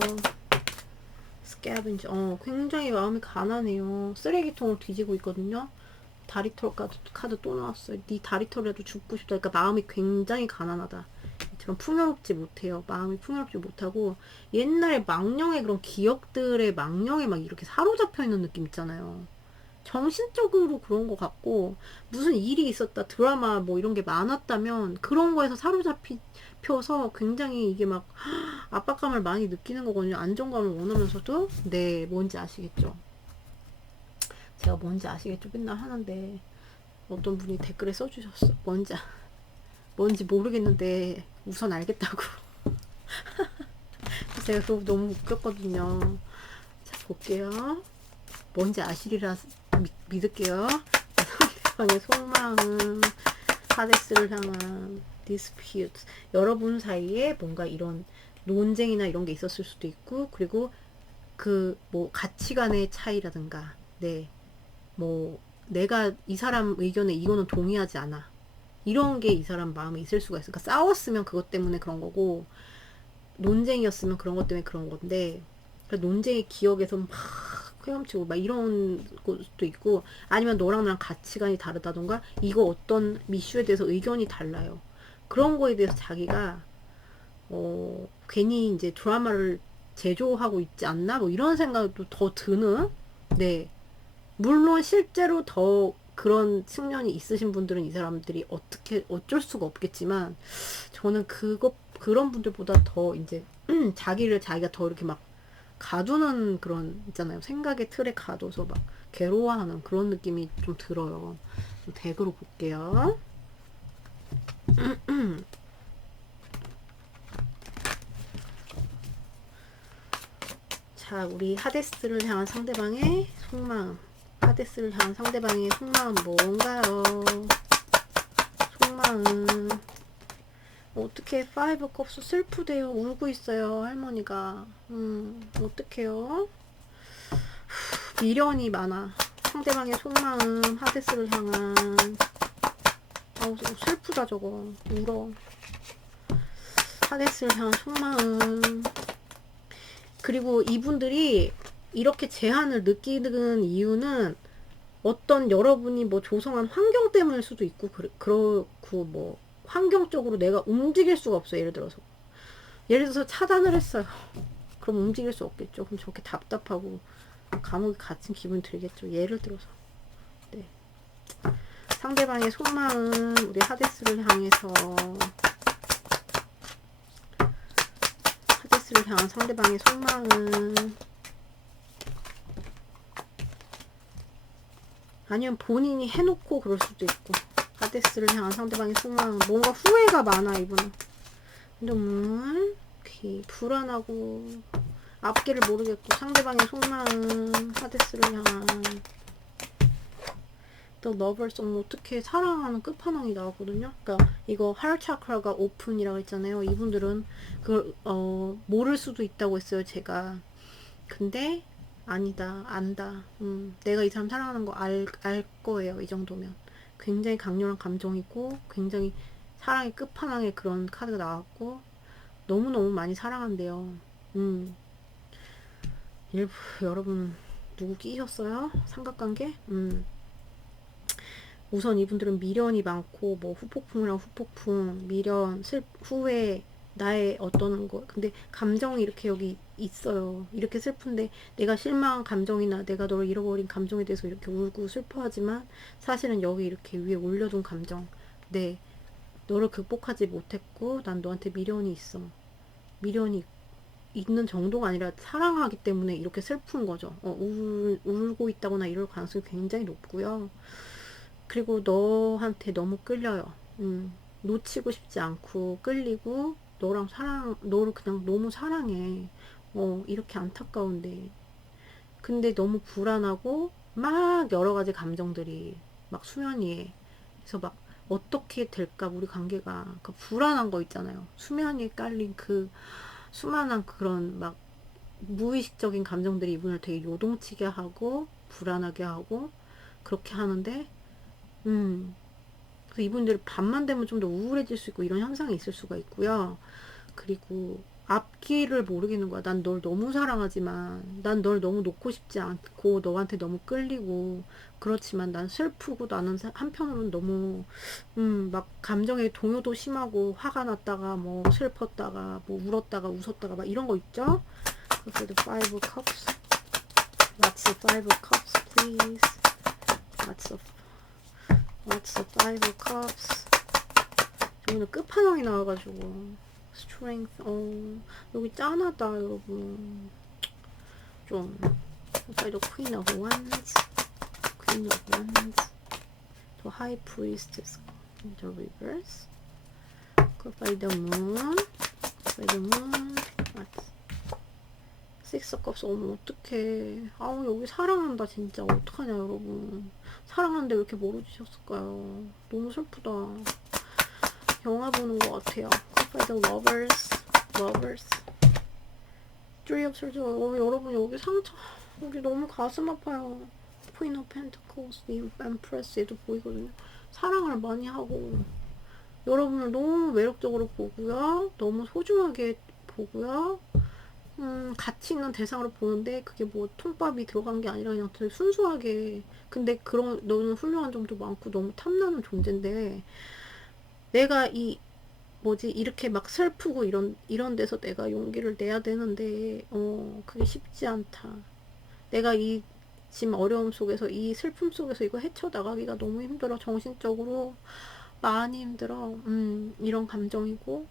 스캐빈지 굉장히 마음이 가난해요. 쓰레기통을 뒤지고 있거든요. 다리털 카드 또 나왔어요. 네 다리털이라도 죽고 싶다. 그러니까 마음이 굉장히 가난하다. 이처럼 풍요롭지 못해요. 마음이 풍요롭지 못하고 옛날에 망령의 그런 기억들의 망령에 막 이렇게 사로잡혀 있는 느낌 있잖아요. 정신적으로 그런 것 같고 무슨 일이 있었다 드라마 뭐 이런 게 많았다면 그런 거에서 사로잡혀서 굉장히 이게 막 압박감을 많이 느끼는 거거든요. 안정감을 원하면서도 네 뭔지 아시겠죠? 제가 뭔지 아시겠죠? 맨날 하는데 어떤 분이 댓글에 써주셨어. 뭔지 모르겠는데 우선 알겠다고. 제가 그거 너무 웃겼거든요. 자 볼게요. 뭔지 아시리라 믿을게요. 상대방의 속마음, 하데스를 향한 dispute. 여러분 사이에 뭔가 이런 논쟁이나 이런 게 있었을 수도 있고, 그리고 그 뭐 가치관의 차이라든가, 네, 뭐 내가 이 사람 의견에 이거는 동의하지 않아. 이런 게 이 사람 마음에 있을 수가 있어. 그러니까 싸웠으면 그것 때문에 그런 거고, 논쟁이었으면 그런 것 때문에 그런 건데, 그러니까 논쟁의 기억에서 막 헤엄치고 막 이런 것도 있고, 아니면 너랑 나랑 가치관이 다르다던가 이거 어떤 이슈에 대해서 의견이 달라요. 그런 거에 대해서 자기가 괜히 이제 드라마를 제조하고 있지 않나 뭐 이런 생각도 더 드는. 네, 물론 실제로 더 그런 측면이 있으신 분들은 이 사람들이 어떻게 어쩔 수가 없겠지만, 저는 그런 분들보다 더 이제 자기를 자기가 더 이렇게 막 가두는 그런 있잖아요. 생각의 틀에 가둬서 막 괴로워하는 그런 느낌이 좀 들어요. 덱으로 볼게요. 자, 우리 하데스를 향한 상대방의 속마음. 하데스를 향한 상대방의 속마음 뭔가요? 속마음. 어떻게 파이브 컵스 슬프대요. 울고 있어요, 할머니가. 어떡해요? 미련이 많아. 상대방의 속마음, 하데스를 향한. 아우, 슬프다, 저거. 울어. 하데스를 향한 속마음. 그리고 이분들이 이렇게 제한을 느끼는 이유는 어떤 여러분이 뭐 조성한 환경 때문일 수도 있고, 그렇고, 뭐, 환경적으로 내가 움직일 수가 없어요. 예를 들어서 차단을 했어요. 그럼 움직일 수 없겠죠. 그럼 저렇게 답답하고 감옥에 갇힌 기분 들겠죠. 예를 들어서. 네. 상대방의 속마음, 우리 하데스를 향해서, 하데스를 향한 상대방의 속마음, 아니면 본인이 해놓고 그럴 수도 있고, 하데스를 향한 상대방의 속마음, 뭔가 후회가 많아, 이분은. 눈물, 귀, 불안하고, 앞길을 모르겠고, 상대방의 속마음, 하데스를 향한. 또 러버스, 어떻게 사랑하는 끝판왕이 나왔거든요. 그러니까 이거 하트 차크라가 오픈이라고 했잖아요. 이분들은 그걸 모를 수도 있다고 했어요, 제가. 근데 아니다, 안다. 내가 이 사람 사랑하는 거 알 거예요. 이 정도면 굉장히 강렬한 감정이고, 굉장히 사랑의 끝판왕의 그런 카드가 나왔고, 너무너무 많이 사랑한대요. 일부 여러분 누구 끼셨어요? 삼각관계? 우선 이분들은 미련이 많고, 뭐 후폭풍이랑 후폭풍, 미련, 후회, 나의 어떤 거. 근데 감정이 이렇게 여기 있어요. 이렇게 슬픈데 내가 실망한 감정이나 내가 너를 잃어버린 감정에 대해서 이렇게 울고 슬퍼하지만, 사실은 여기 이렇게 위에 올려둔 감정. 네, 너를 극복하지 못했고 난 너한테 미련이 있어. 미련이 있는 정도가 아니라 사랑하기 때문에 이렇게 슬픈 거죠. 울고 있다거나 이럴 가능성이 굉장히 높고요. 그리고 너한테 너무 끌려요. 놓치고 싶지 않고 끌리고, 너를 그냥 너무 사랑해. 이렇게 안타까운데. 근데 너무 불안하고, 막 여러 가지 감정들이 막 수면 위에. 그래서 막 어떻게 될까, 우리 관계가. 그 불안한 거 있잖아요. 수면 위에 깔린 그 수많은 그런 막 무의식적인 감정들이 이분을 되게 요동치게 하고, 불안하게 하고, 그렇게 하는데, 그래서 이분들이 밤만 되면 좀 더 우울해질 수 있고, 이런 현상이 있을 수가 있고요. 그리고 앞길을 모르겠는 거야. 난 널 너무 사랑하지만, 난 널 너무 놓고 싶지 않고, 너한테 너무 끌리고, 그렇지만 난 슬프고, 나는 한편으로는 너무 막 감정의 동요도 심하고, 화가 났다가 뭐 슬펐다가 뭐 울었다가 웃었다가 막 이런 거 있죠. 그래도 five cups. What's the five cups, please? What's the five cups? 저는 끝판왕이 나와가지고 strength. 여기 짠하다, 여러분. 좀. by the queen of wands, queen of wands, the high priestess, the reverse, by the moon, what's six of cups. 어머, 어떡해. 아우, 여기 사랑한다, 진짜. 어떡하냐, 여러분. 사랑하는데 왜 이렇게 멀어지셨을까요? 너무 슬프다. 영화 보는 것 같아요. by the lovers, three of swords. 여러분, 여기 상처, 여기 너무 가슴 아파요. queen of pentacles, the empress 얘도 보이거든요. 사랑을 많이 하고, 여러분을 너무 매력적으로 보고요. 너무 소중하게 보고요. 가치 있는 대상으로 보는데 그게 뭐 통밥이 들어간 게 아니라 그냥 되게 순수하게. 근데 그런 너는 훌륭한 점도 많고 너무 탐나는 존재인데 내가 이 뭐지 이렇게 막 슬프고 이런 데서 내가 용기를 내야 되는데 그게 쉽지 않다. 내가 이 지금 어려움 속에서 이 슬픔 속에서 이거 헤쳐나가기가 너무 힘들어. 정신적으로 많이 힘들어. 이런 감정이고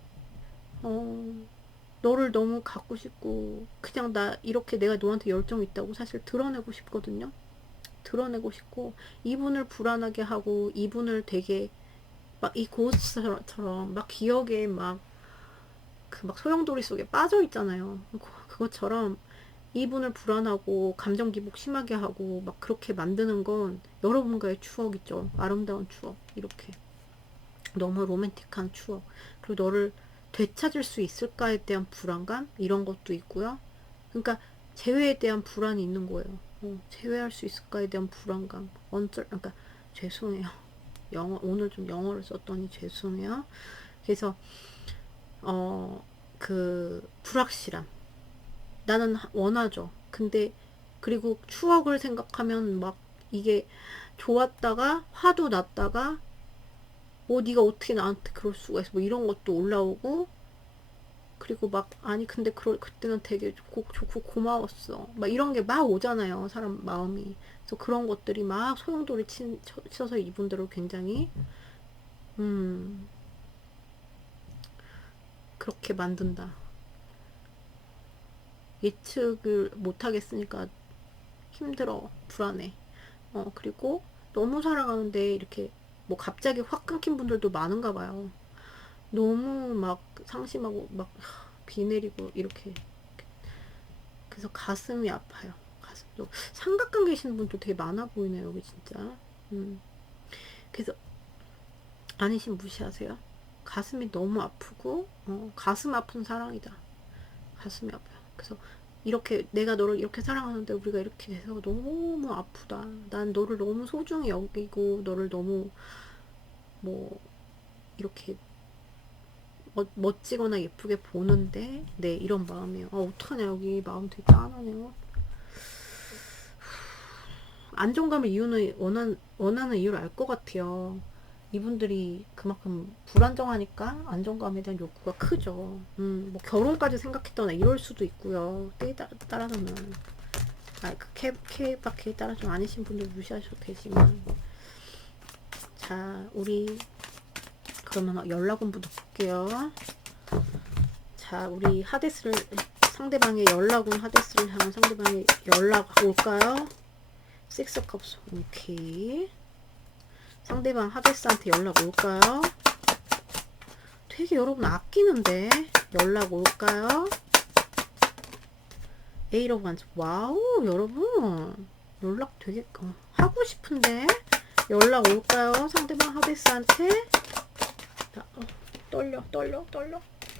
너를 너무 갖고 싶고 그냥 나 이렇게 내가 너한테 열정 있다고 사실 드러내고 싶거든요. 드러내고 싶고 이분을 불안하게 하고 이분을 되게 막 이 고스트처럼 막 기억에 막 그 막 소용돌이 속에 빠져 있잖아요. 그것처럼 이분을 불안하고 감정 기복 심하게 하고 막 그렇게 만드는 건 여러분과의 추억이죠. 아름다운 추억. 이렇게 너무 로맨틱한 추억. 그리고 너를 되찾을 수 있을까에 대한 불안감 이런 것도 있고요. 그러니까 재회에 대한 불안이 있는 거예요. 재회할 수 있을까에 대한 불안감. 그러니까 죄송해요. 오늘 좀 영어를 썼더니 죄송해요. 그래서 그 불확실함. 나는 원하죠. 근데 그리고 추억을 생각하면 막 이게 좋았다가 화도 났다가 네가 어떻게 나한테 그럴 수가 있어 뭐 이런 것도 올라오고 그리고 막 아니 근데 그때는 되게 좋고 고마웠어 막 이런 게 막 오잖아요. 사람 마음이. 그래서 그런 것들이 막 소용돌이 쳐서 이분들을 굉장히 그렇게 만든다. 예측을 못하겠으니까 힘들어. 불안해. 그리고 너무 사랑하는데 이렇게 뭐 갑자기 확 끊긴 분들도 많은가 봐요. 너무 막 상심하고 막 비 내리고 이렇게. 그래서 가슴이 아파요. 가슴도. 삼각관 계시는 분도 되게 많아 보이네요. 여기 진짜. 그래서 아니신 무시하세요. 가슴이 너무 아프고 가슴 아픈 사랑이다. 가슴이 아파요. 그래서 이렇게 내가 너를 이렇게 사랑하는데 우리가 이렇게 돼서 너무 아프다. 난 너를 너무 소중히 여기고 너를 너무 뭐 이렇게 멋지거나 예쁘게 보는데 네 이런 마음이에요. 어떡하냐 여기 마음 되게 짠하네요. 안정감을 원하는 이유를 알 것 같아요. 이분들이 그만큼 불안정하니까 안정감에 대한 욕구가 크죠. 뭐 결혼까지 생각했거나 이럴 수도 있고요. 때에 따라서는 그 케이팝에 따라 좀 아니신 분들 무시하셔도 되지만 자 우리 그러면 연락운부터 볼게요. 자 우리 하데스를 상대방의 연락운 하데스를 향한 상대방의 연락 올까요? 식스 컵스 오케이. 상대방 하데스한테 연락 올까요? 되게 여러분 아끼는데 연락 올까요? 에이러 완즈 와우 여러분 연락 되게 하고 싶은데 연락 올까요? 상대방 하데스한테 떨려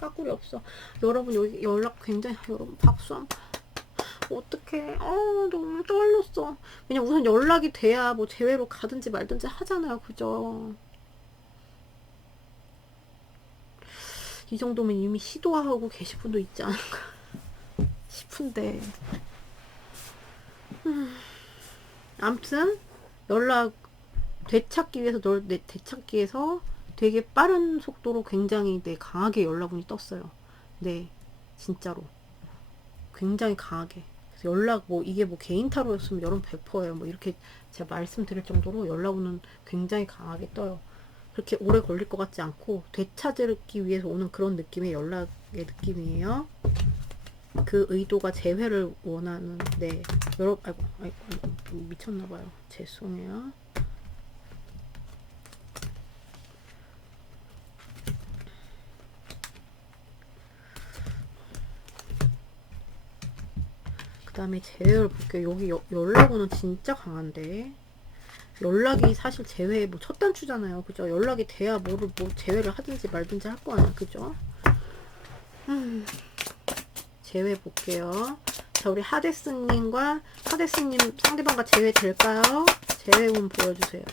까꿀이 없어. 여러분 여기 연락 굉장히 여러분 박수 한번 어떡해. 너무 떨렸어. 왜냐면 우선 연락이 돼야 뭐 재회로 가든지 말든지 하잖아요. 그죠? 이 정도면 이미 시도하고 계신 분도 있지 않을까 싶은데. 아무튼 연락 되찾기 위해서 되찾기 위해서 되게 빠른 속도로 굉장히 강하게 연락운이 떴어요. 네, 진짜로 굉장히 강하게. 연락 뭐 이게 뭐 개인 타로였으면 여러분 100%예요. 뭐 이렇게 제가 말씀드릴 정도로 연락오는 굉장히 강하게 떠요. 그렇게 오래 걸릴 것 같지 않고 되찾기 위해서 오는 그런 느낌의 연락의 느낌이에요. 그 의도가 재회를 원하는 네 여러분 아이고 미쳤나봐요. 죄송해요. 그 다음에 재회를 볼게요. 여기 연락오는 진짜 강한데 연락이 사실 재회 뭐 첫 단추잖아요. 그죠? 연락이 돼야 뭐 재회를 하든지 말든지 할 거 아니야. 그죠? 재회 볼게요. 자 우리 하데스님 상대방과 재회 될까요? 재회운 보여주세요.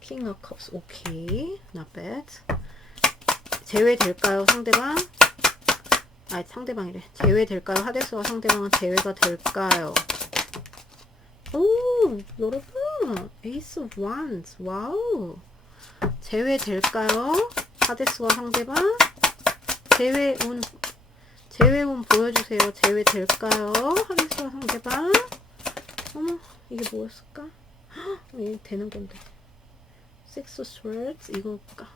킹 오브 컵스 오케이 not bad. 재회 될까요? 상대방 상대방이래. 제외될까요? 하데스와 상대방은 제외가 될까요? 오, 여러분, 에이스 오브 원스. 와우. 제외될까요? 하데스와 상대방 제외운 보여주세요. 제외될까요? 하데스와 상대방. 어머, 이게 뭐였을까? 이게 되는 건데. Six of Swords 이거가.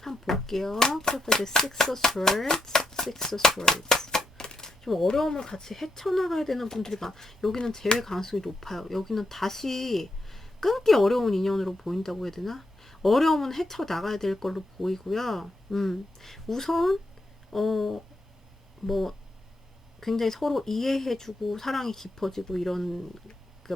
한번 볼게요. 프로페드 Six of Swords, Six of Swords. 좀 어려움을 같이 헤쳐나가야 되는 분들이 여기는 제외 가능성이 높아요. 여기는 다시 끊기 어려운 인연으로 보인다고 해야 되나? 어려움은 헤쳐나가야 될 걸로 보이고요. 우선 뭐 굉장히 서로 이해해주고 사랑이 깊어지고 이런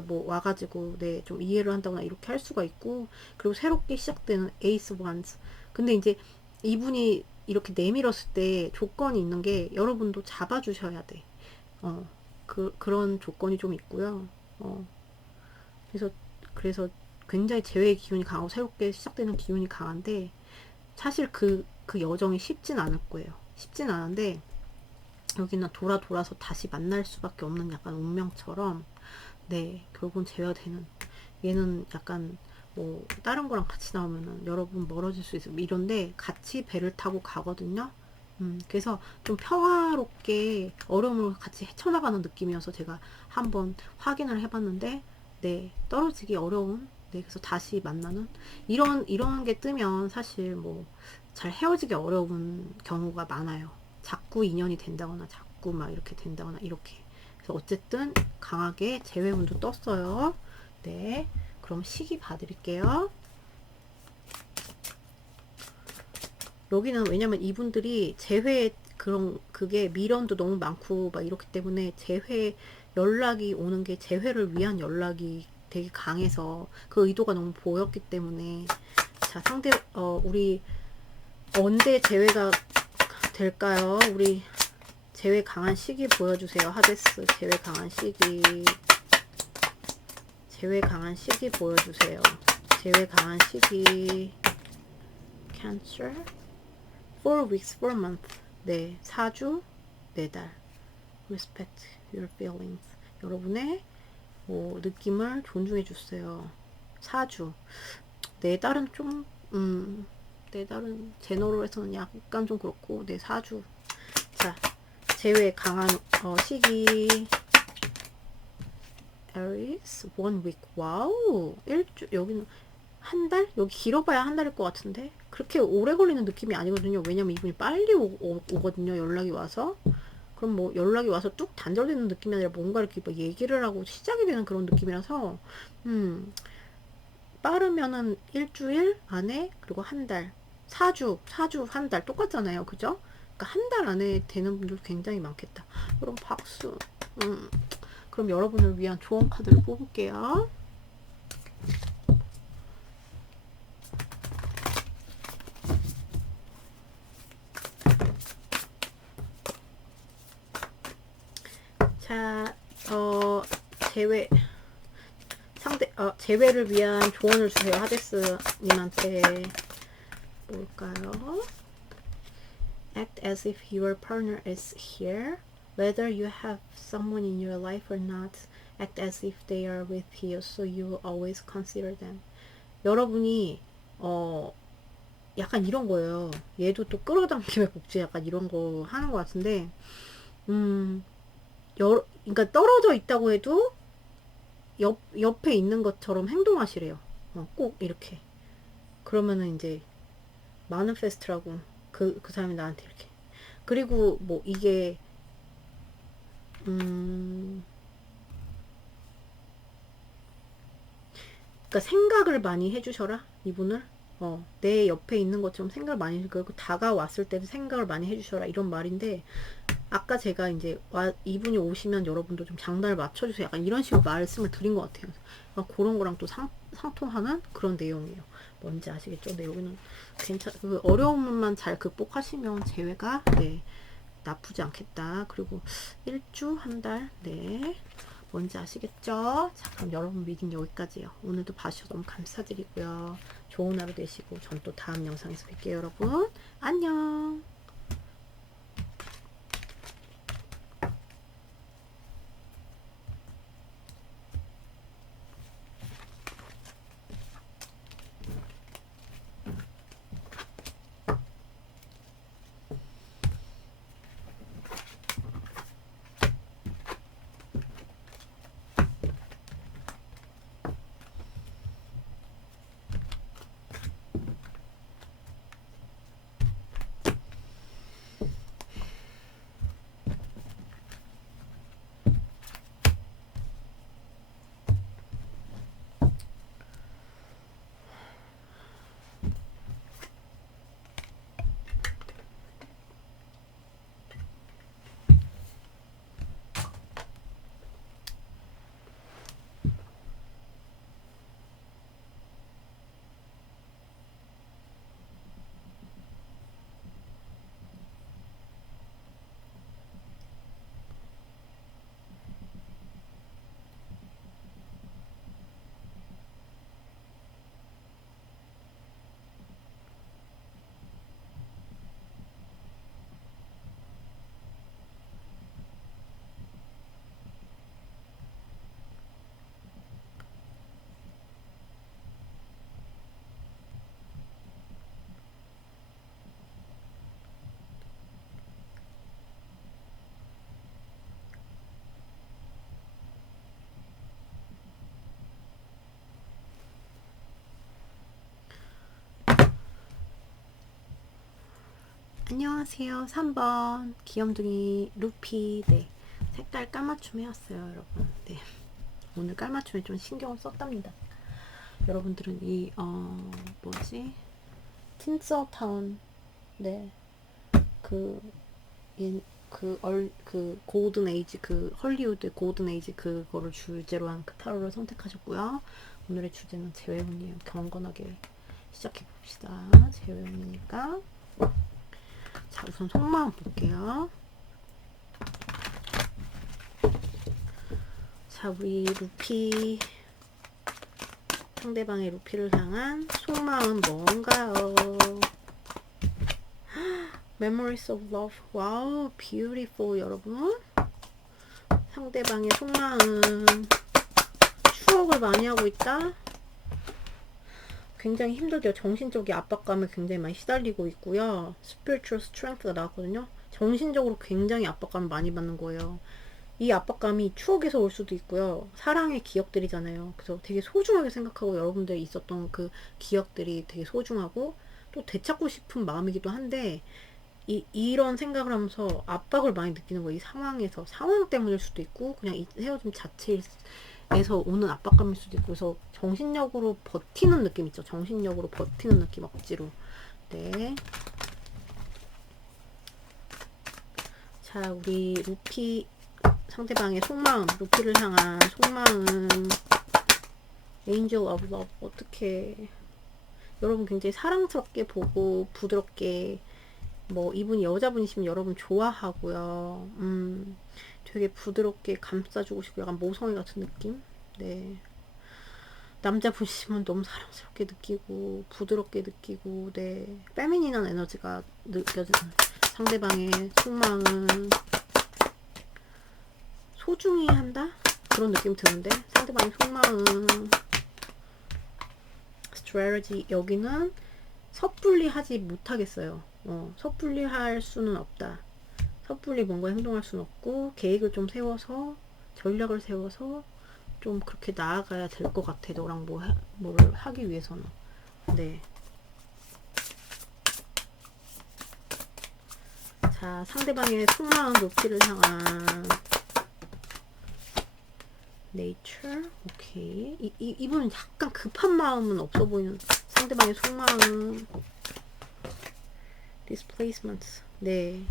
뭐 와가지고 좀 이해를 한다거나 이렇게 할 수가 있고, 그리고 새롭게 시작되는 에이스 원스. 근데 이제 이분이 이렇게 내밀었을 때 조건이 있는 게 여러분도 잡아주셔야 돼. 그런 조건이 좀 있고요. 그래서 굉장히 재회의 기운이 강하고 새롭게 시작되는 기운이 강한데, 사실 그 여정이 쉽진 않을 거예요. 쉽진 않은데 여기는 돌아서 다시 만날 수밖에 없는 약간 운명처럼 결국은 재회가 되는. 얘는 약간 뭐 다른 거랑 같이 나오면은 여러분 멀어질 수 있어 이런데 같이 배를 타고 가거든요. 그래서 좀 평화롭게 어려움을 같이 헤쳐나가는 느낌이어서 제가 한번 확인을 해봤는데 떨어지기 어려운, 그래서 다시 만나는 이런 게 뜨면 사실 뭐 잘 헤어지기 어려운 경우가 많아요. 자꾸 인연이 된다거나 자꾸 막 이렇게 된다거나 이렇게. 그래서 어쨌든 강하게 재회운도 떴어요. 그럼 시기 봐드릴게요. 여기는 왜냐면 이분들이 재회 그게 미련도 너무 많고 막 이렇기 때문에 재회 연락이 오는 게 재회를 위한 연락이 되게 강해서 그 의도가 너무 보였기 때문에. 자, 우리 언제 재회가 될까요? 우리 재회 강한 시기 보여주세요. 하데스 재회 강한 시기. 재회 강한 시기 보여주세요. 재회 강한 시기. Cancer. 4 weeks, 4 months. 4주, 4달. Respect your feelings. 여러분의 느낌을 존중해 주세요. 4주. 4달은 좀, 4달은 제너럴에서는 약간 좀 그렇고, 4주. 자, 재회 강한 시기. Aries, 1 week. 와우. 1주, 여기는 한 달? 여기 길어봐야 한 달일 것 같은데? 그렇게 오래 걸리는 느낌이 아니거든요. 왜냐면 이분이 빨리 오거든요. 연락이 와서. 그럼 뭐 연락이 와서 뚝 단절되는 느낌이 아니라 뭔가 이렇게 뭐 얘기를 하고 시작이 되는 그런 느낌이라서, 빠르면은 일주일 안에, 그리고 한 달. 4주, 한 달. 똑같잖아요. 그죠? 그러니까 한 달 안에 되는 분들 굉장히 많겠다. 여러분 박수. 그럼 여러분을 위한 조언 카드를 뽑을게요. 자, 재회를 위한 조언을 주세요. 하데스님한테. 뭘까요? Act as if your partner is here. Whether you have someone in your life or not, act as if they are with you, so you always consider them. 여러분이 약간 이런 거예요. 얘도 또 끌어당김의 복지 약간 이런 거 하는 것 같은데, 그러니까 떨어져 있다고 해도 옆에 있는 것처럼 행동하시래요. 꼭 이렇게. 그러면은 이제 마니페스트라고 그 사람이 나한테 이렇게. 그리고 뭐 이게 그러니까 생각을 많이 해주셔라 이분을. 내 옆에 있는 것처럼 생각을 많이 해주고, 다가왔을 때도 생각을 많이 해주셔라 이런 말인데, 아까 제가 이제 이분이 오시면 여러분도 좀 장단을 맞춰주세요. 약간 이런 식으로 말씀을 드린 것 같아요. 그런 거랑 또 상통하는 그런 내용이에요. 뭔지 아시겠죠? 근데 여기는 그 어려움만 잘 극복하시면 재회가 나쁘지 않겠다. 그리고 1주, 한 달, 뭔지 아시겠죠? 자, 그럼 여러분 리딩 여기까지예요. 오늘도 봐주셔서 너무 감사드리고요. 좋은 하루 되시고, 전 또 다음 영상에서 뵐게요, 여러분. 안녕. 안녕하세요. 3번 귀염둥이 루피. 네, 색깔 깔맞춤 해왔어요 여러분. 네, 오늘 깔맞춤에 좀 신경을 썼답니다. 여러분들은 이 뭐지, 틴서타운, 네, 그, 그 골든 에이지, 그 헐리우드 골든 에이지 그거를 주제로 한 그 타로를 선택하셨고요. 오늘의 주제는 재회운이에요. 경건하게 시작해 봅시다. 재회운이니까. 자, 우선 속마음 볼게요. 자, 우리 루피, 상대방의 루피를 향한 속마음 뭔가요? Memories of Love. 와우, beautiful. 여러분, 상대방의 속마음, 추억을 많이 하고 있다. 굉장히 힘들대요. 정신적인 압박감에 굉장히 많이 시달리고 있고요. Spiritual strength가 나왔거든요. 정신적으로 굉장히 압박감을 많이 받는 거예요. 이 압박감이 추억에서 올 수도 있고요. 사랑의 기억들이잖아요. 그래서 되게 소중하게 생각하고, 여러분들이 있었던 그 기억들이 되게 소중하고 또 되찾고 싶은 마음이기도 한데, 이런 생각을 하면서 압박을 많이 느끼는 거예요. 이 상황에서, 상황 때문일 수도 있고 그냥 이 헤어짐 자체에서 오는 압박감일 수도 있고, 그래서 정신력으로 버티는 느낌 있죠. 정신력으로 버티는 느낌, 억지로. 네. 자, 우리 루피, 상대방의 속마음, 루피를 향한 속마음, Angel of Love. 어떻게, 여러분 굉장히 사랑스럽게 보고 부드럽게, 뭐 이분이 여자분이시면 여러분 좋아하고요. 되게 부드럽게 감싸주고 싶고 약간 모성애 같은 느낌. 네. 남자분이시면 너무 사랑스럽게 느끼고 부드럽게 느끼고, 네, 페미닌한 에너지가 느껴지는, 상대방의 속마음은 소중히 한다? 그런 느낌 드는데, 상대방의 속마음 strategy, 여기는 섣불리 하지 못하겠어요. 섣불리 할 수는 없다. 섣불리 뭔가 행동할 수는 없고, 계획을 좀 세워서, 전략을 세워서 좀 그렇게 나아가야 될 것 같아. 너랑 뭐를 하기 위해서는. 네. 자, 상대방의 속마음 높이를 향한 nature. 오케이. 이분은 약간 급한 마음은 없어 보이는, 상대방의 속마음 displacement. 네.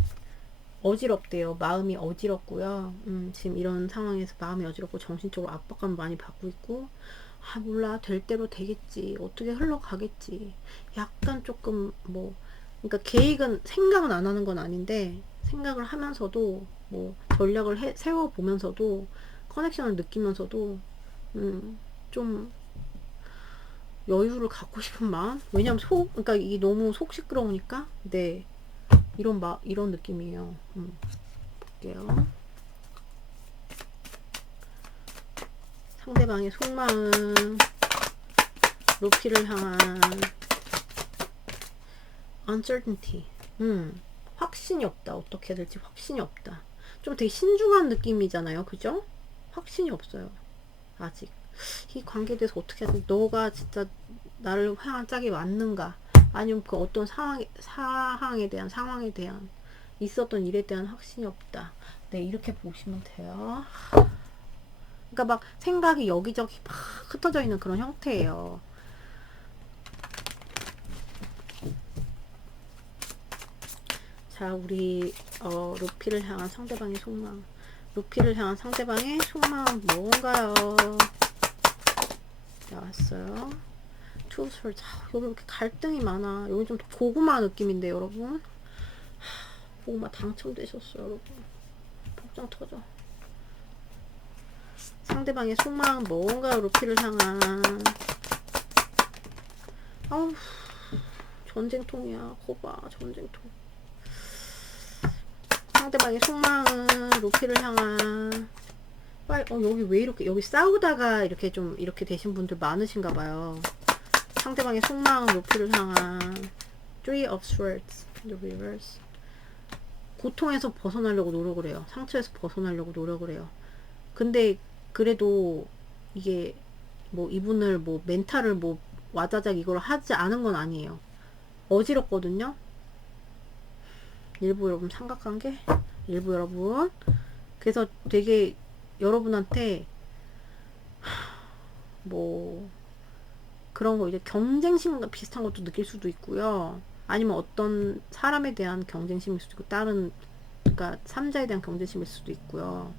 어지럽대요. 마음이 어지럽고요. 지금 이런 상황에서 마음이 어지럽고 정신적으로 압박감 많이 받고 있고, 아, 몰라. 될 대로 되겠지. 어떻게 흘러가겠지. 약간 조금 뭐, 그러니까 계획은, 생각은 안 하는 건 아닌데, 생각을 하면서도, 뭐, 전략을 세워보면서도, 커넥션을 느끼면서도, 좀 여유를 갖고 싶은 마음? 왜냐면 그러니까 이게 너무 속 시끄러우니까, 네. 이런 느낌이에요. 볼게요. 상대방의 속마음, 루피를 향한 uncertainty. 확신이 없다. 어떻게 될지 확신이 없다. 좀 되게 신중한 느낌이잖아요. 그죠? 확신이 없어요. 아직. 이 관계에 대해서 어떻게 하지? 너가 진짜 나를 향한 짝이 맞는가? 아니면 그 어떤 상황에 대한 있었던 일에 대한 확신이 없다. 네, 이렇게 보시면 돼요. 그러니까 막 생각이 여기저기 막 흩어져 있는 그런 형태예요. 자, 우리 루피를 향한 상대방의 속마음. 루피를 향한 상대방의 속마음 뭔가요? 나왔어요. 투 스월드. 여기 왜 이렇게 갈등이 많아. 여기 좀 고구마 느낌인데 여러분. 고구마 당첨되셨어요 여러분. 복장 터져. 상대방의 속마음 뭔가요? 루피를 향한. 아우, 전쟁통이야. 거봐, 전쟁통. 상대방의 속마음은 루피를 향한. 빨리, 여기 왜 이렇게, 여기 싸우다가 이렇게 좀, 이렇게 되신 분들 많으신가 봐요. 상대방의 속마음 루피를 향한 Three of Swords, the reverse. 고통에서 벗어나려고 노력을 해요. 상처에서 벗어나려고 노력을 해요. 근데 그래도 이게 뭐 이분을 뭐 멘탈을 뭐 와자작 이걸 하지 않은 건 아니에요. 어지럽거든요. 일부 여러분 삼각관계? 일부 여러분. 그래서 되게 여러분한테 뭐 그런 거 이제 경쟁심과 비슷한 것도 느낄 수도 있고요. 아니면 어떤 사람에 대한 경쟁심일 수도 있고 다른 그러니까 삼자에 대한 경쟁심일 수도 있고요.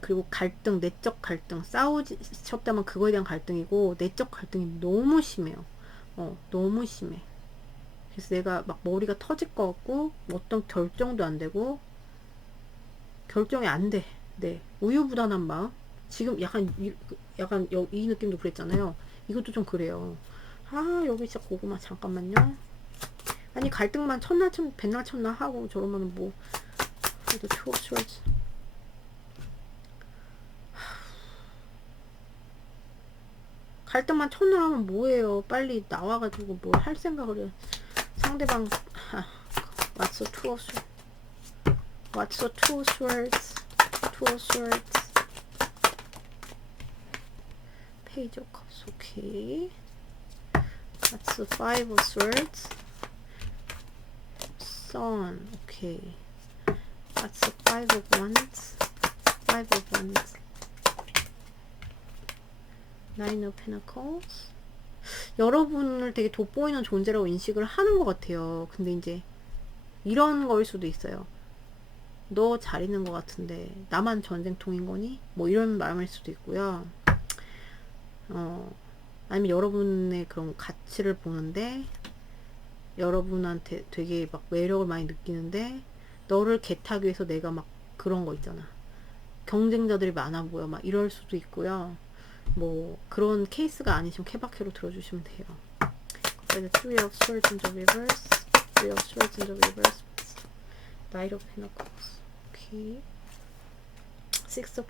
그리고 갈등, 내적 갈등, 싸우셨다면 그거에 대한 갈등이고 내적 갈등이 너무 심해요. 너무 심해. 그래서 내가 막 머리가 터질 것 같고 어떤 결정도 안 되고 결정이 안 돼. 네, 우유부단한 마음. 지금 약간 이 느낌도 그랬잖아요. 이것도 좀 그래요. 아, 여기 진짜 고구마 잠깐만요. 아니 갈등만 첫날 백날 첫날 하고 저러면 뭐 그래도 추워져야지. 갈등만 첫날 하면 뭐해요. 빨리 나와가지고 뭘 할 생각을 해. 상대방 What's the two of swords? What's the two of swords? Two of swords. Page of cups. Okay. That's the five of swords. Sun. Okay. That's the five of wands. Five of wands. Nine of pentacles. 여러분을 되게 돋보이는 존재라고 인식을 하는 것 같아요. 근데 이제 이런 거일 수도 있어요. 너 잘 있는 것 같은데 나만 전쟁통인 거니? 뭐 이런 마음일 수도 있고요. 아니면 여러분의 그런 가치를 보는데 여러분한테 되게 막 매력을 많이 느끼는데 너를 개타기 위해서 내가 막 그런 거 있잖아. 경쟁자들이 많아 보여. 막 이럴 수도 있고요. 뭐 그런 케이스가 아니시면 케바케로 들어주시면 돼요. 그래서 Three of Swords in the Reverse, Three of Swords in the Reverse, Knight of Pentacles. 오케이. Six of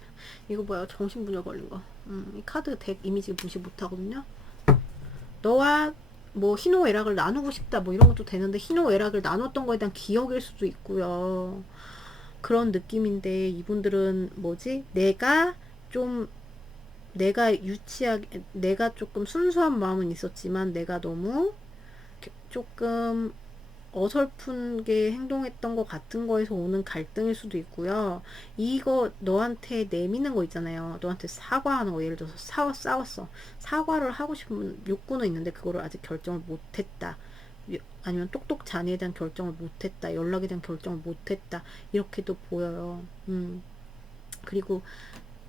이거 뭐야? 정신분열 걸린 거. 이 카드 덱 이미지 무시 못하거든요. 너와 뭐 희노애락을 나누고 싶다 뭐 이런 것도 되는데 희노애락을 나눴던 거에 대한 기억일 수도 있고요. 그런 느낌인데 이분들은 뭐지? 내가 조금 순수한 마음은 있었지만 내가 너무 조금 어설픈게 행동했던 것 같은 거에서 오는 갈등일 수도 있고요. 이거 너한테 내미는 거 있잖아요. 너한테 사과하는 거. 예를 들어서 싸웠어. 사과를 하고 싶은 욕구는 있는데 그거를 아직 결정을 못했다. 아니면 똑똑 자네에 대한 결정을 못했다. 연락에 대한 결정을 못했다. 이렇게도 보여요. 그리고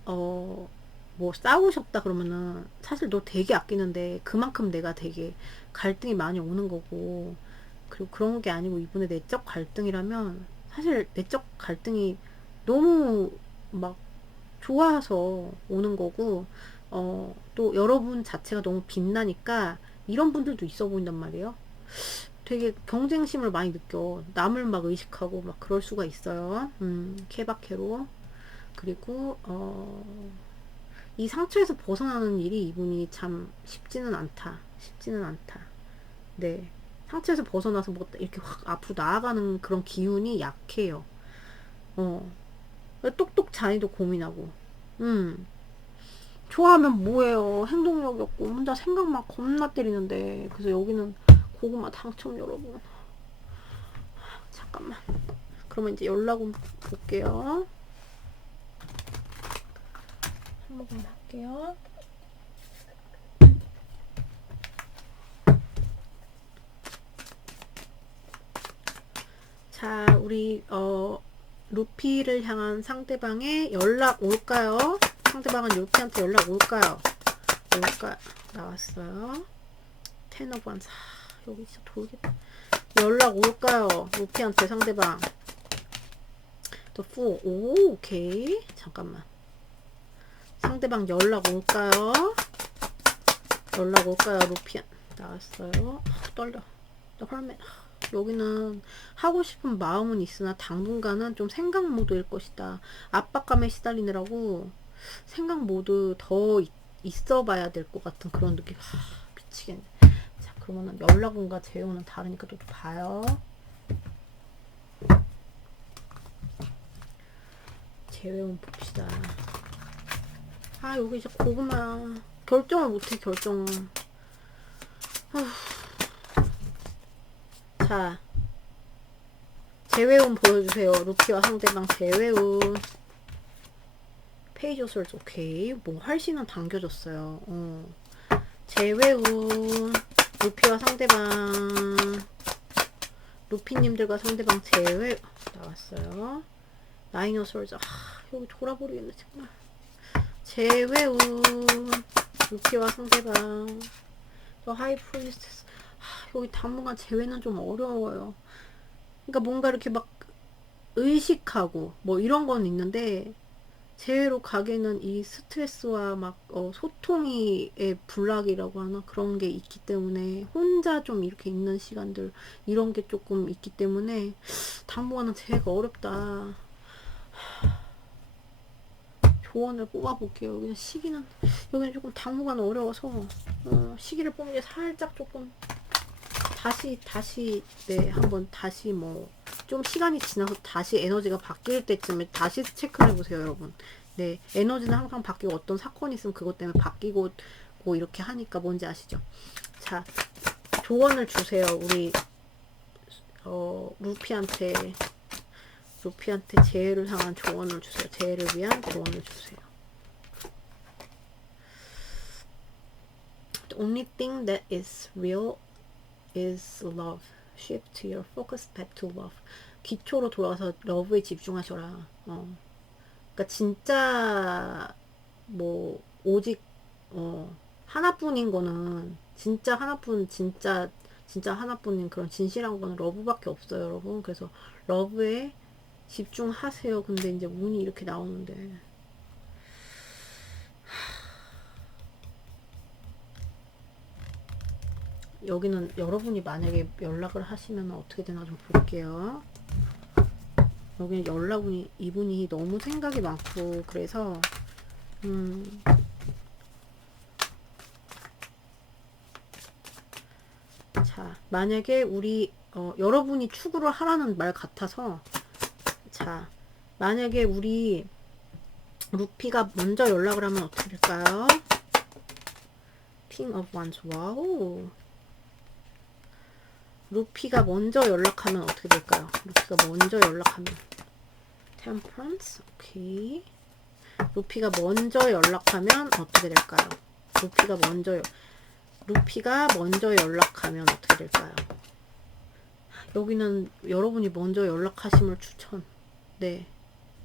뭐 싸우셨다 그러면은 사실 너 되게 아끼는데 그만큼 내가 되게 갈등이 많이 오는 거고 그리고 그런 게 아니고 이분의 내적 갈등이라면 사실 내적 갈등이 너무 막 좋아서 오는 거고 또 여러분 자체가 너무 빛나니까 이런 분들도 있어 보인단 말이에요. 되게 경쟁심을 많이 느껴. 남을 막 의식하고 막 그럴 수가 있어요. 케바케로. 그리고 이 상처에서 벗어나는 일이 이분이 참 쉽지는 않다. 네. 상처에서 벗어나서 뭐 이렇게 확 앞으로 나아가는 그런 기운이 약해요. 똑똑 자니도 고민하고. 좋아하면 뭐해요. 행동력이 없고 혼자 생각만 겁나 때리는데. 그래서 여기는 고구마 당첨 여러분. 잠깐만. 그러면 이제 연락 볼게요. 한 모금 할게요. 자, 우리 루피를 향한 상대방의 연락 올까요? 상대방은 루피한테 연락 올까요? 나왔어요. Ten of Wands. 여기 진짜 돌겠다. 연락 올까요? 루피한테 상대방. The Fool. 오, 오케이. 잠깐만. 상대방 연락 올까요? 루피한. 나왔어요. 떨려. 헐맨. 여기는 하고 싶은 마음은 있으나 당분간은 좀 생각 모드일 것이다. 압박감에 시달리느라고 생각 모드 더 있어 봐야 될 것 같은 그런 느낌. 미치겠네. 자, 그러면은 연락운과 재혼은 다르니까 또 봐요. 재혼 봅시다. 여기 이제 고구마. 결정을 못해, 결정. 자, 재회운 보여주세요. 루피와 상대방 재회운. 페이지 오브 솔즈. 오케이. 뭐 활신은 당겨졌어요. 재회운. 루피와 상대방. 루피님들과 상대방 재회 나왔어요. 나인 오브 솔즈. 여기 돌아버리겠네 정말. 재회운. 루피와 상대방. 저 하이 프리스테스. 여기 당분간 재회는 좀 어려워요. 그러니까 뭔가 이렇게 막 의식하고 뭐 이런 건 있는데 재회로 가기에는 이 스트레스와 막 소통의 불락이라고 하나 그런 게 있기 때문에 혼자 좀 이렇게 있는 시간들 이런 게 조금 있기 때문에 당분간은 재회가 어렵다. 조언을 뽑아볼게요. 여기는 시기는 여기는 조금 당분간 어려워서 시기를 뽑는 게 살짝 조금 다시 네 한번 다시 뭐 좀 시간이 지나서 다시 에너지가 바뀔 때쯤에 다시 체크를 해보세요 여러분. 네 에너지는 항상 바뀌고 어떤 사건이 있으면 그것 때문에 바뀌고 뭐 이렇게 하니까 뭔지 아시죠? 자 조언을 주세요. 우리 루피한테 재해를 향한 조언을 주세요. 재해를 위한 조언을 주세요. The only thing that is real is love. Shift your focus back to love. 기초로 돌아가서 러브에 집중하셔라. 그러니까 진짜 뭐 오직 하나뿐인 거는 진짜 하나뿐 진짜 하나뿐인 그런 진실한 거는 러브밖에 없어요, 여러분. 그래서 러브에 집중하세요. 근데 이제 운이 이렇게 나오는데 여기는 여러분이 만약에 연락을 하시면 어떻게 되나 좀 볼게요. 여기는 연락운이 이분이 너무 생각이 많고 그래서 자 만약에 우리 여러분이 추구를 하라는 말 같아서 자 만약에 우리 루피가 먼저 연락을 하면 어떻게 될까요? 킹 오브 원스. 와우. 루피가 먼저 연락하면 어떻게 될까요? 루피가 먼저 연락하면 템퍼런스. 오케이. 루피가 먼저 연락하면 어떻게 될까요? 루피가 먼저 연락하면 어떻게 될까요? 여기는 여러분이 먼저 연락하심을 추천. 네.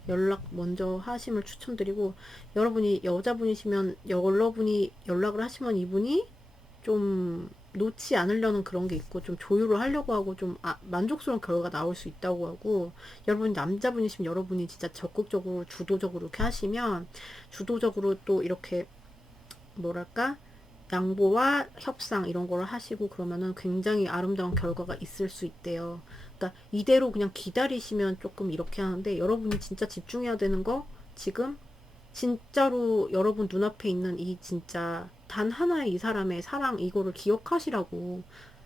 연락 먼저 하심을 추천드리고 여러분이 여자분이시면 여러분이 연락을 하시면 이분이 좀 놓지 않으려는 그런 게 있고 좀 조율을 하려고 하고 좀 만족스러운 결과가 나올 수 있다고 하고 여러분이 남자분이시면 여러분이 진짜 적극적으로 주도적으로 이렇게 하시면 주도적으로 또 이렇게 뭐랄까 양보와 협상 이런 걸 하시고 그러면은 굉장히 아름다운 결과가 있을 수 있대요. 그러니까 이대로 그냥 기다리시면 조금 이렇게 하는데 여러분이 진짜 집중해야 되는 거 지금 진짜로 여러분 눈앞에 있는 이 진짜 단 하나의 이 사람의 사랑 이거를 기억하시라고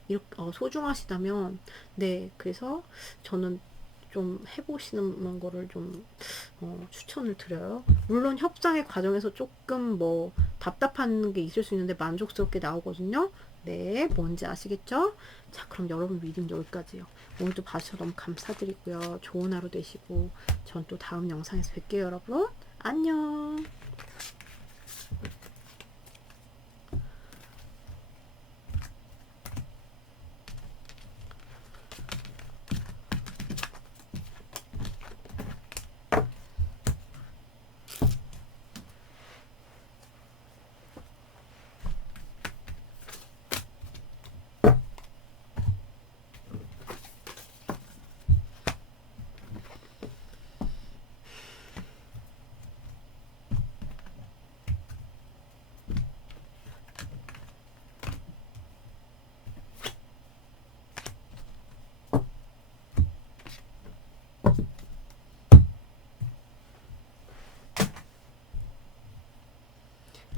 이렇게 소중하시다면 네 그래서 저는 좀 해보시는 거를 좀 추천을 드려요. 물론 협상의 과정에서 조금 뭐 답답한 게 있을 수 있는데 만족스럽게 나오거든요. 네, 뭔지 아시겠죠? 자, 그럼 여러분 리딩 여기까지요. 오늘도 봐주셔서 너무 감사드리고요. 좋은 하루 되시고 전 또 다음 영상에서 뵐게요, 여러분. 안녕.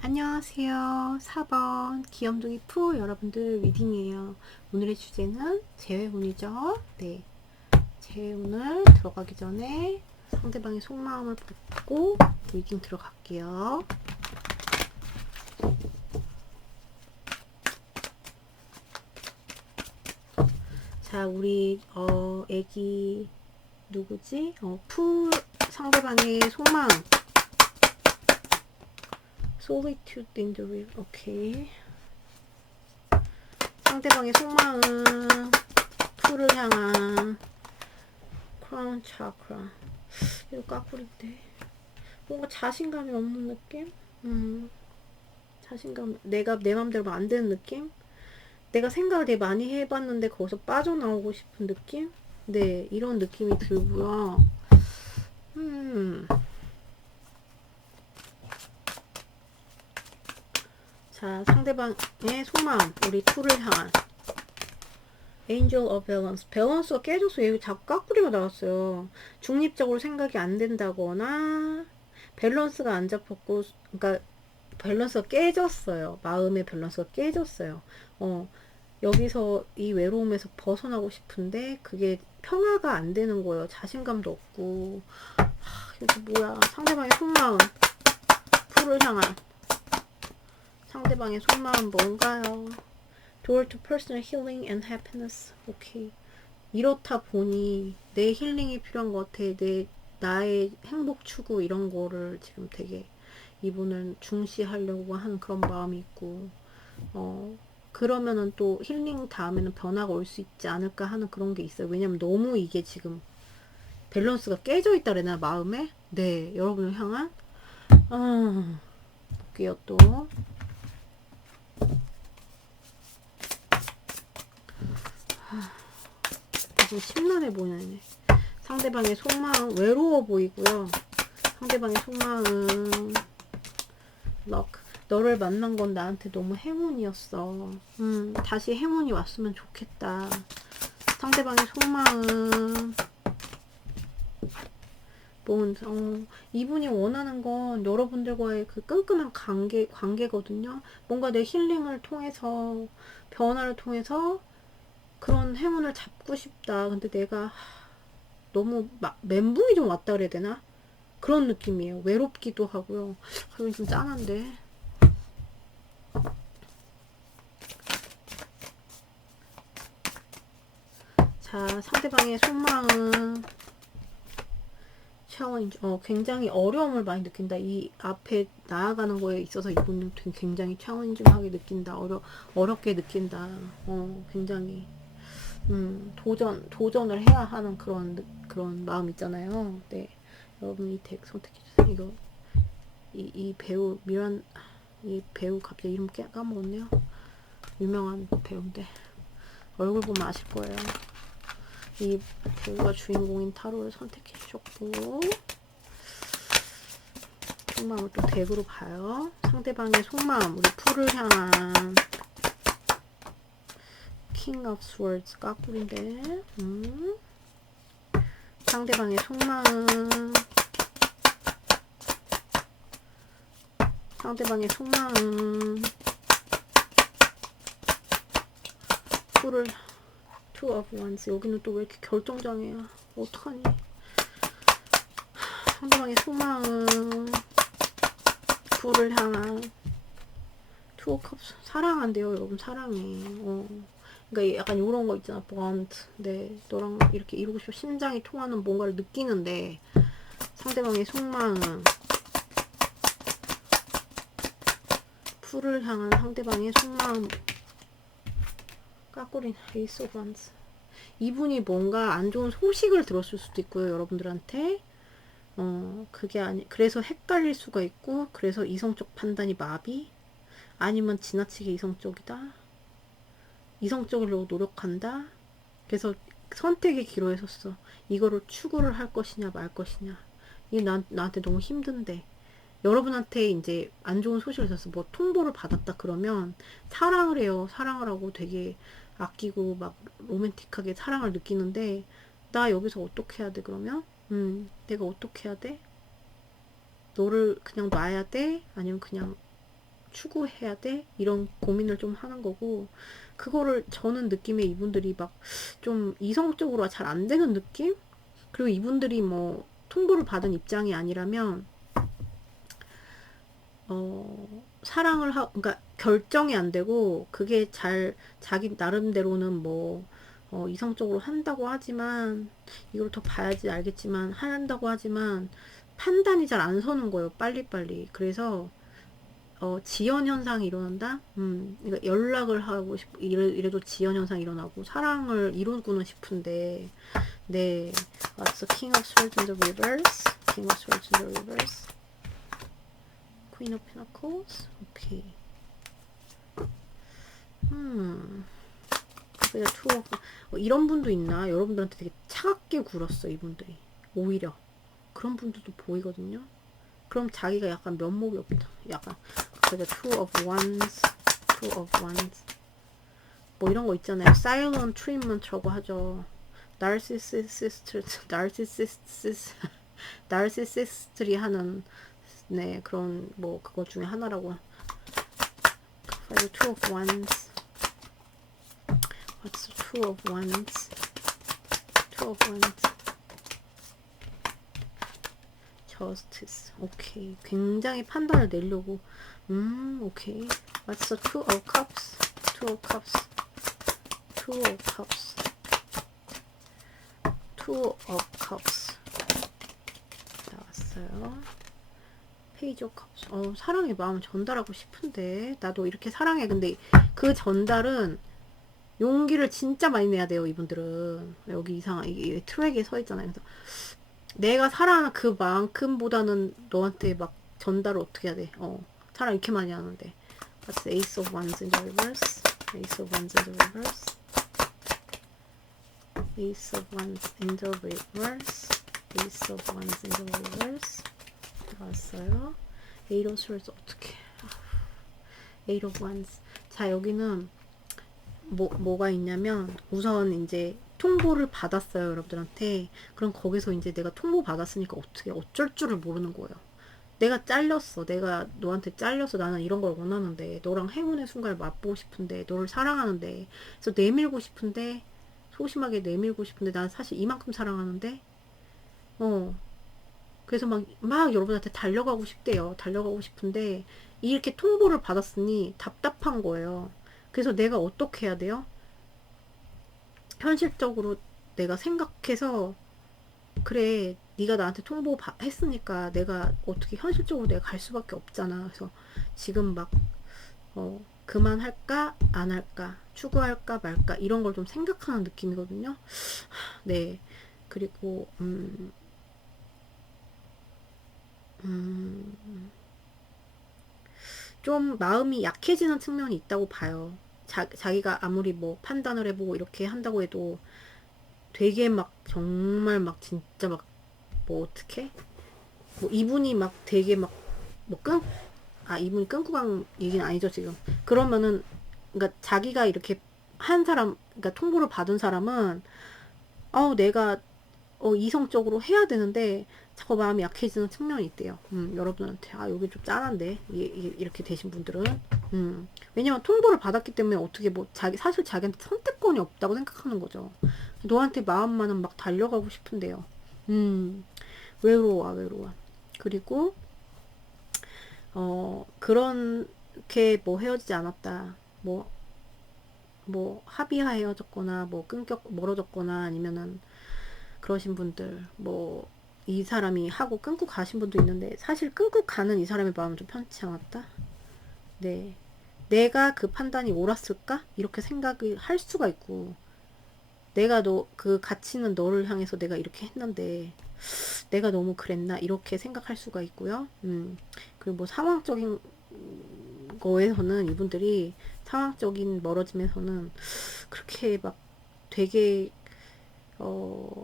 안녕하세요. 4번 귀염둥이 프로 여러분들 리딩이에요. 오늘의 주제는 재회운이죠. 네, 재회운을 들어가기 전에 상대방의 속마음을 보고 리딩 들어갈게요. 자, 우리 애기 누구지? 상대방의 소망. solitude in the real. 오케이. 상대방의 소망은 풀을 향한 crown chakra. 이거 까꿀인데. 뭔가 자신감이 없는 느낌? 자신감, 내가 내 맘대로 안 되는 느낌? 내가 생각을 되게 많이 해봤는데 거기서 빠져나오고 싶은 느낌? 네, 이런 느낌이 들고요. 자, 상대방의 소망, 우리 투를 향한 Angel of Balance. 밸런스가 깨졌어요. 여기 자꾸 까꾸리가 나왔어요. 중립적으로 생각이 안 된다거나 밸런스가 안 잡혔고, 그러니까 밸런스가 깨졌어요. 마음의 밸런스가 깨졌어요. 여기서 이 외로움에서 벗어나고 싶은데 그게 평화가 안 되는 거예요. 자신감도 없고. 이게 뭐야. 상대방의 속마음. 풀을 향한 상대방의 속마음 뭔가요? Door to personal healing and happiness. 오케이. 이렇다 보니 내 힐링이 필요한 것 같아. 나의 행복 추구 이런 거를 지금 되게 이분은 중시하려고 하는 그런 마음이 있고, 그러면은 또 힐링 다음에는 변화가 올 수 있지 않을까 하는 그런 게 있어요. 왜냐면 너무 이게 지금 밸런스가 깨져 있다 그래나 마음에. 네, 여러분을 향한 볼게요. 또 좀 심란해 보이네. 상대방의 속마음 외로워 보이고요. 상대방의 속마음 럭. 너를 만난 건 나한테 너무 행운이었어. 다시 행운이 왔으면 좋겠다. 상대방의 속마음 이분이 원하는 건 여러분들과의 그 끈끈한 관계거든요. 뭔가 내 힐링을 통해서, 변화를 통해서 그런 행운을 잡고 싶다. 근데 내가 너무 멘붕이 좀 왔다 그래야 되나? 그런 느낌이에요. 외롭기도 하고요. 이건 좀 짠한데. 자, 상대방의 속마음 챌린지, 굉장히 어려움을 많이 느낀다. 이 앞에 나아가는 거에 있어서 이분은 굉장히 챌린징하게 느낀다. 어렵게 느낀다. 굉장히, 도전을 해야 하는 그런 마음 있잖아요. 네. 여러분 이 덱 선택해주세요. 이 배우, 이 배우 갑자기 이름 까먹었네요. 유명한 배우인데. 얼굴 보면 아실 거예요. 이 배우가 주인공인 타로를 선택해 주셨고, 속마음을 또 덱으로 봐요. 상대방의 속마음, 우리 풀을 향한 King of Swords 까꿀인데, 상대방의 속마음, 상대방의 속마음, 풀을 Two of Wands. 여기는 또 왜 이렇게 결정장애야. 어떡하니. 상대방의 속마음, 불을 향한 Two of Cups. 사랑한대요, 여러분. 사랑해. 그러니까 약간 이런 거 있잖아. bond. 네, 너랑 이렇게 이루고 싶어. 심장이 통하는 뭔가를 느끼는데 상대방의 속마음, 풀을 향한 상대방의 속마음. 까꾸린 에이스 오브 원스. 이분이 뭔가 안 좋은 소식을 들었을 수도 있고요, 여러분들한테. 그래서 헷갈릴 수가 있고, 그래서 이성적 판단이 마비, 아니면 지나치게 이성적이다, 이성적으로 노력한다. 그래서 선택의 기로에 섰어. 이거를 추구를 할 것이냐 말 것이냐. 이게 나한테 너무 힘든데. 여러분한테 이제 안 좋은 소식을 들었어. 뭐 통보를 받았다 그러면 사랑을 해요. 사랑을 하고 되게 아끼고 막 로맨틱하게 사랑을 느끼는데, 나 여기서 어떻게 해야 돼 그러면? 내가 어떻게 해야 돼? 너를 그냥 놔야 돼? 아니면 그냥 추구해야 돼? 이런 고민을 좀 하는 거고, 그거를 저는 느낌에 이분들이 막 좀 이성적으로 잘 안 되는 느낌? 그리고 이분들이 뭐 통보를 받은 입장이 아니라면 그러니까 결정이 안 되고, 그게 자기 나름대로는 뭐 이성적으로 한다고 하지만, 이걸 더 봐야지 알겠지만, 한다고 하지만, 판단이 잘 안 서는 거예요. 빨리빨리. 그래서, 지연 현상이 일어난다? 그러니까 연락을 하고 이래도 지연 현상이 일어나고, 사랑을 이루고는 싶은데, 네. What's the King of Swords in the reverse? King of Swords in the reverse. Queen of Pentacles. 오케이. 그냥 투어. 이런 분도 있나? 여러분들한테 되게 차갑게 굴었어, 이분들이. 오히려. 그런 분들도 보이거든요. 그럼 자기가 약간 면목이 없다. 약간. 그래서 two of wands. two of wands. 뭐 이런 거 있잖아요. silent treatment라고 하죠. 나르시시스트리 하는 네 그런 뭐 그거 중에 하나라고. 그래서 two of wands. What's two of wands? two of wands. justice. 오케이. 굉장히 판단을 내려고. 오케이. What's the two of cups? two of cups. two of cups. two of cups. 나왔어요. 페이지 오브 컵스. 사랑의 마음 전달하고 싶은데 나도 이렇게 사랑해. 근데 그 전달은 용기를 진짜 많이 내야 돼요. 이분들은 여기 이게 트랙에 서 있잖아요. 그래서 내가 사랑하는 그만큼보다는 너한테 막 전달을 어떻게 해야 돼. 사랑 이렇게 많이 하는데. That's Ace of Wands in the reverse. Ace of Wands in the reverse. Ace of Wands in the reverse. Ace of Wands in the reverse. 나왔어요. Eight of Swords 어떻게? Eight of Wands. 자 여기는 뭐가 있냐면 우선 이제 통보를 받았어요 여러분들한테. 그럼 거기서 이제 내가 통보 받았으니까 어떻게 어쩔 줄을 모르는 거예요. 내가 잘렸어. 내가 너한테 잘려서 나는 이런 걸 원하는데 너랑 행운의 순간을 맛보고 싶은데 너를 사랑하는데 그래서 내밀고 싶은데 소심하게 내밀고 싶은데 난 사실 이만큼 사랑하는데 그래서 막 여러분한테 달려가고 싶대요. 달려가고 싶은데 이렇게 통보를 받았으니 답답한 거예요. 그래서 내가 어떻게 해야 돼요? 현실적으로 내가 생각해서 그래 네가 나한테 통보했으니까 내가 어떻게 현실적으로 내가 갈 수밖에 없잖아. 그래서 지금 막 그만할까 안 할까 추구할까 말까 이런 걸 좀 생각하는 느낌이거든요. 네. 그리고 좀 마음이 약해지는 측면이 있다고 봐요. 자기가 아무리 뭐 판단을 해보고 이렇게 한다고 해도 되게 막 정말 막 진짜 막 뭐 어떻게 뭐 이분이 막 되게 막 뭐 이분이 끊고 간 얘기는 아니죠 지금. 그러면은 그러니까 자기가 이렇게 한 사람 그러니까 통보를 받은 사람은 내가 이성적으로 해야 되는데 자꾸 마음이 약해지는 측면이 있대요. 여러분한테 여기 좀 짠한데 이렇게 되신 분들은 왜냐면 통보를 받았기 때문에 어떻게 뭐 사실 자기한테 선택권이 없다고 생각하는 거죠. 너한테 마음만은 막 달려가고 싶은데요. 외로워. 그리고 그렇게 뭐 헤어지지 않았다. 뭐 합의하에 헤어졌거나 뭐 멀어졌거나 아니면은 그러신 분들 이 사람이 하고 끊고 가신 분도 있는데 사실 끊고 가는 이 사람의 마음은 좀 편치 않았다. 네. 내가 그 판단이 옳았을까? 이렇게 생각을 할 수가 있고 내가 그 가치는 너를 향해서 내가 이렇게 했는데 내가 너무 그랬나? 이렇게 생각할 수가 있고요. 그리고 뭐 상황적인 거에서는 이분들이 상황적인 멀어짐에서는 그렇게 막 되게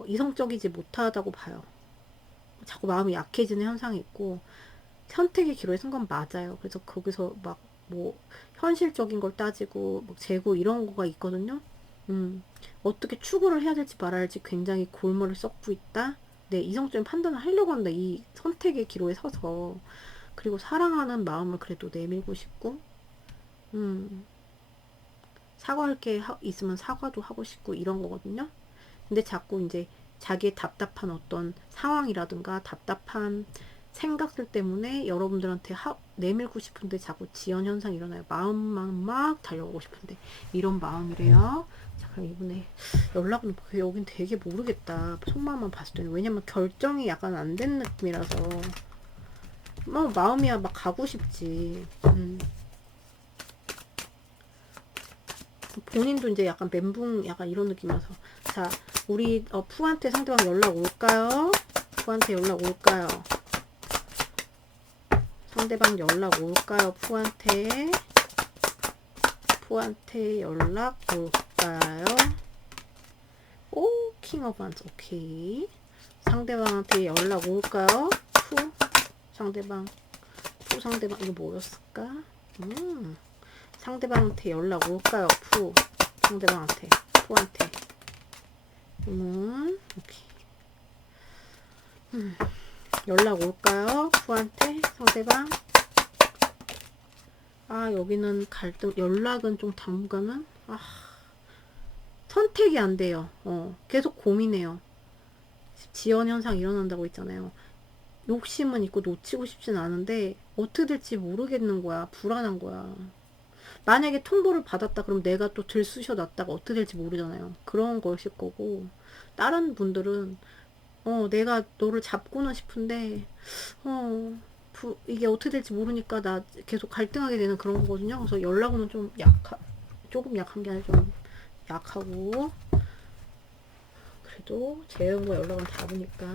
이성적이지 못하다고 봐요. 자꾸 마음이 약해지는 현상이 있고 선택의 기로에 쓴 건 맞아요. 그래서 거기서 막 뭐 현실적인 걸 따지고 뭐 재고 이런 거가 있거든요. 어떻게 추구를 해야 될지 말아야 할지 굉장히 골머를 썩고 있다. 네, 이성적인 판단을 하려고 한다. 이 선택의 기로에 서서. 그리고 사랑하는 마음을 그래도 내밀고 싶고, 사과할 게 있으면 사과도 하고 싶고 이런 거거든요. 근데 자꾸 이제 자기의 답답한 어떤 상황이라든가 답답한 생각들 때문에 여러분들한테 내밀고 싶은데 자꾸 지연 현상이 일어나요. 마음만 막 달려오고 싶은데 이런 마음이래요. 자, 그럼 이번에 연락은 여긴 되게 모르겠다. 속마음만 봤을 때는. 왜냐면 결정이 약간 안 된 느낌이라서. 뭐 마음이야 막 가고 싶지. 본인도 이제 약간 멘붕 약간 이런 느낌이라서. 자, 우리 푸한테 상대방 연락 올까요? 푸한테 연락 올까요? 상대방 연락 올까요? 푸한테 연락 올까요? 오, 킹 오브 한스. 오케이. 상대방한테 연락 올까요? 상대방 이거 뭐였을까? 상대방한테 연락 올까요? 상대방한테 푸한테 오케이. 연락 올까요? 푸한테 상대방. 아, 여기는 갈등. 연락은 좀 당분간은 선택이 안 돼요. 계속 고민해요. 지연 현상 일어난다고 했잖아요. 욕심은 있고 놓치고 싶진 않은데 어떻게 될지 모르겠는 거야. 불안한 거야. 만약에 통보를 받았다 그럼 내가 또 들쑤셔 놨다가 어떻게 될지 모르잖아요. 그런 것일 거고, 다른 분들은 내가 너를 잡고는 싶은데 이게 어떻게 될지 모르니까 나 계속 갈등하게 되는 그런 거거든요. 그래서 연락은 좀 조금 약한 게 아니라 좀 약하고, 그래도 재영과 연락은 다르니까.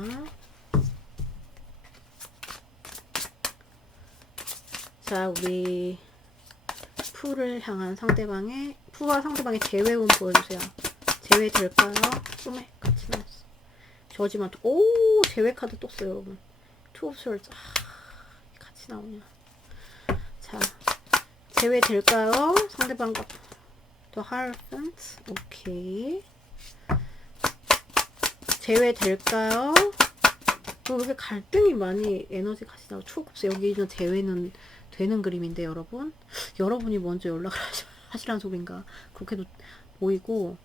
자, 우리 푸를 향한 푸와 상대방의 재회운 보여주세요. 재회 될까요? 꿈에 같이 나왔어. 저지만 오, 재회 카드 또 써요, 여러분. 투 오브 스월드. 같이 나오냐. 자, 재회 될까요? 상대방과 더 하이센트. 오케이. 재회 될까요? 왜 이렇게 갈등이 많이 에너지 같이 나오고 추억없어. 여기는 재회는 되는 그림인데, 여러분이 먼저 연락을 하시란 소린가. 그렇게도 보이고.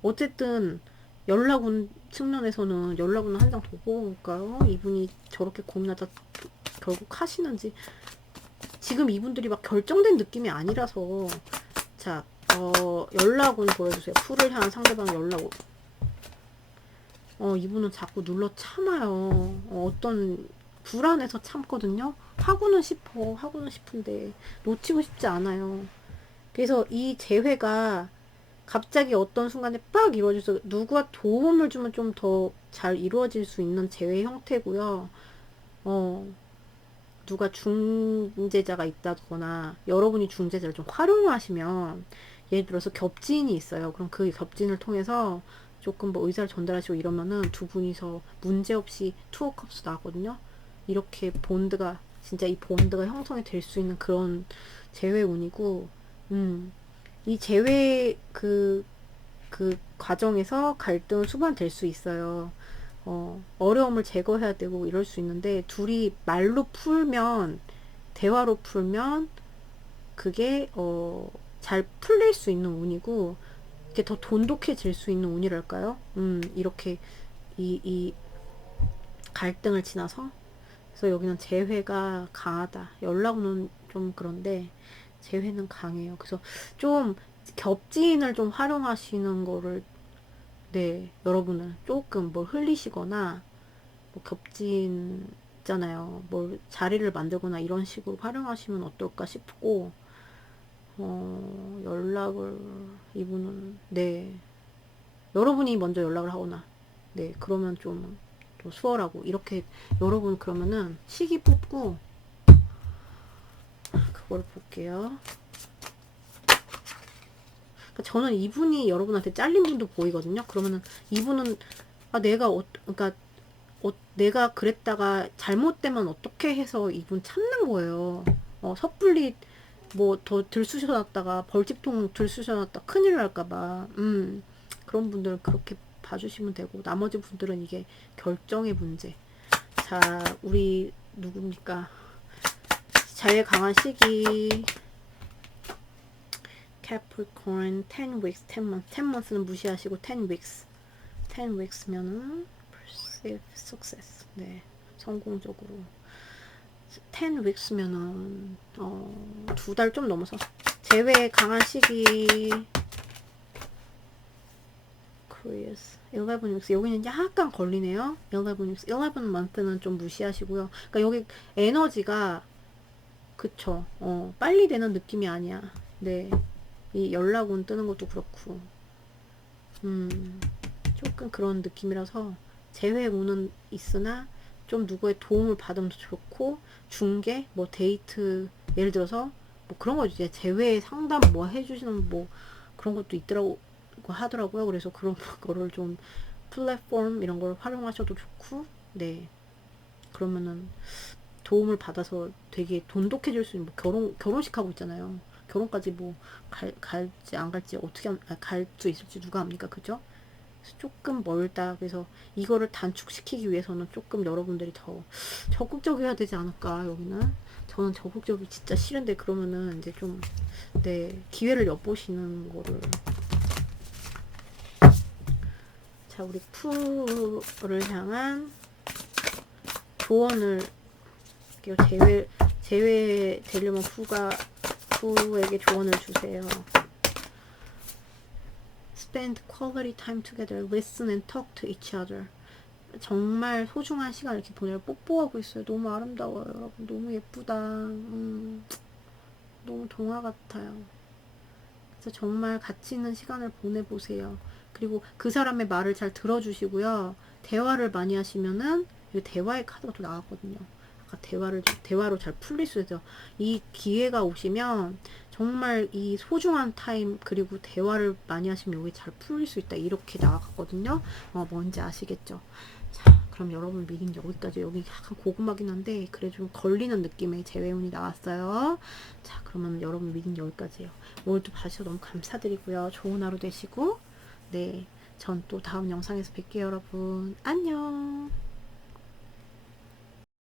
어쨌든 연락 온 측면에서는 연락은 한 장 더 뽑을까요? 이분이 저렇게 고민하다 결국 하시는지. 지금 이분들이 막 결정된 느낌이 아니라서. 자, 연락은 보여주세요. 풀을 향한 상대방 연락. 이분은 자꾸 눌러 참아요. 어떤 불안해서 참거든요. 하고는 싶은데 놓치고 싶지 않아요. 그래서 이 재회가 갑자기 어떤 순간에 빡 이루어져서 누가 도움을 주면 좀 더 잘 이루어질 수 있는 재회 형태고요. 누가 중재자가 있다거나 여러분이 중재자를 좀 활용하시면, 예를 들어서 겹진이 있어요. 그럼 그 겹진을 통해서 조금 뭐 의사를 전달하시고 이러면은 두 분이서 문제없이 투어 컵스 나거든요. 이렇게 진짜 이 본드가 형성이 될 수 있는 그런 재회 운이고, 이 재회 그 과정에서 갈등은 수반될 수 있어요. 어려움을 제거해야 되고 이럴 수 있는데, 둘이 말로 풀면, 대화로 풀면 그게 잘 풀릴 수 있는 운이고, 이게 더 돈독해질 수 있는 운이랄까요? 이렇게 이 갈등을 지나서. 그래서 여기는 재회가 강하다. 연락은 좀 그런데 재회는 강해요. 그래서 좀 겹지인을 좀 활용하시는 거를, 네, 여러분은 조금 뭘 흘리시거나, 뭐 겹지인 있잖아요. 뭘 자리를 만들거나 이런 식으로 활용하시면 어떨까 싶고, 연락을, 이분은, 네, 여러분이 먼저 연락을 하거나, 네, 그러면 좀 더 수월하고, 이렇게 여러분 그러면은 시기 뽑고 그걸 볼게요. 그러니까 저는 이분이 여러분한테 잘린 분도 보이거든요. 그러면은 이분은 그러니까 내가 그랬다가 잘못되면 어떻게 해서 이분 참는 거예요. 섣불리 뭐 더 들쑤셔놨다가 벌집통 들쑤셔놨다 큰일 날까봐. 그런 분들은 그렇게 봐주시면 되고, 나머지 분들은 이게 결정의 문제. 자, 우리 누굽니까? 자외 강한 시기 Capricorn 10 weeks, 10 months. 10 months는 무시하시고 10 weeks. 10 weeks면은 perceive success. 네, 성공적으로. 10 weeks면은 2달 좀 넘어서 재회 강한 시기. Curious. 11 weeks. 여기는 약간 걸리네요. 11 weeks. 11 month는 좀 무시하시고요. 그러니까 여기 에너지가 그쵸. 빨리 되는 느낌이 아니야. 네. 이 연락운 뜨는 것도 그렇고. 조금 그런 느낌이라서 재회운은 있으나 좀 누구의 도움을 받으면 좋고 중개 뭐 데이트 예를 들어서 뭐 그런 거 이제 재회 상담 뭐 해주시는 뭐 그런 것도 있더라고 하더라고요. 그래서 그런 거를 좀 플랫폼 이런 걸 활용하셔도 좋고 네 그러면은 도움을 받아서 되게 돈독해질 수 있는 뭐 결혼식 하고 있잖아요. 결혼까지 뭐 갈지 안 갈지 어떻게 갈 수 있을지 누가 압니까 그죠? 조금 멀다. 그래서 이거를 단축시키기 위해서는 조금 여러분들이 더 적극적이어야 되지 않을까, 여기는. 저는 적극적이 진짜 싫은데, 그러면은 이제 좀, 네, 기회를 엿보시는 거를. 자, 우리 푸를 향한 조언을, 제외 되려면 푸에게 조언을 주세요. Spend quality time together, listen and talk to each other. 정말 소중한 시간을 이렇게 보내요. 뽀뽀하고 있어요. 너무 아름다워요, 여러분. 너무 예쁘다. 너무 동화 같아요. 그래서 정말 가치 있는 시간을 보내보세요. 그리고 그 사람의 말을 잘 들어주시고요. 대화를 많이 하시면은 대화의 카드가 또 나왔거든요. 아까 대화로 잘 풀릴 수 있어요. 이 기회가 오시면 정말 이 소중한 타임 그리고 대화를 많이 하시면 여기 잘 풀릴 수 있다 이렇게 나왔거든요. 뭔지 아시겠죠? 자, 그럼 여러분 미팅 여기까지. 여기 약간 고구마긴 한데 그래 좀 걸리는 느낌의 재회운이 나왔어요. 자, 그러면 여러분 미팅 여기까지예요. 오늘도 봐주셔서 너무 감사드리고요. 좋은 하루 되시고 네, 전 또 다음 영상에서 뵐게요, 여러분. 안녕.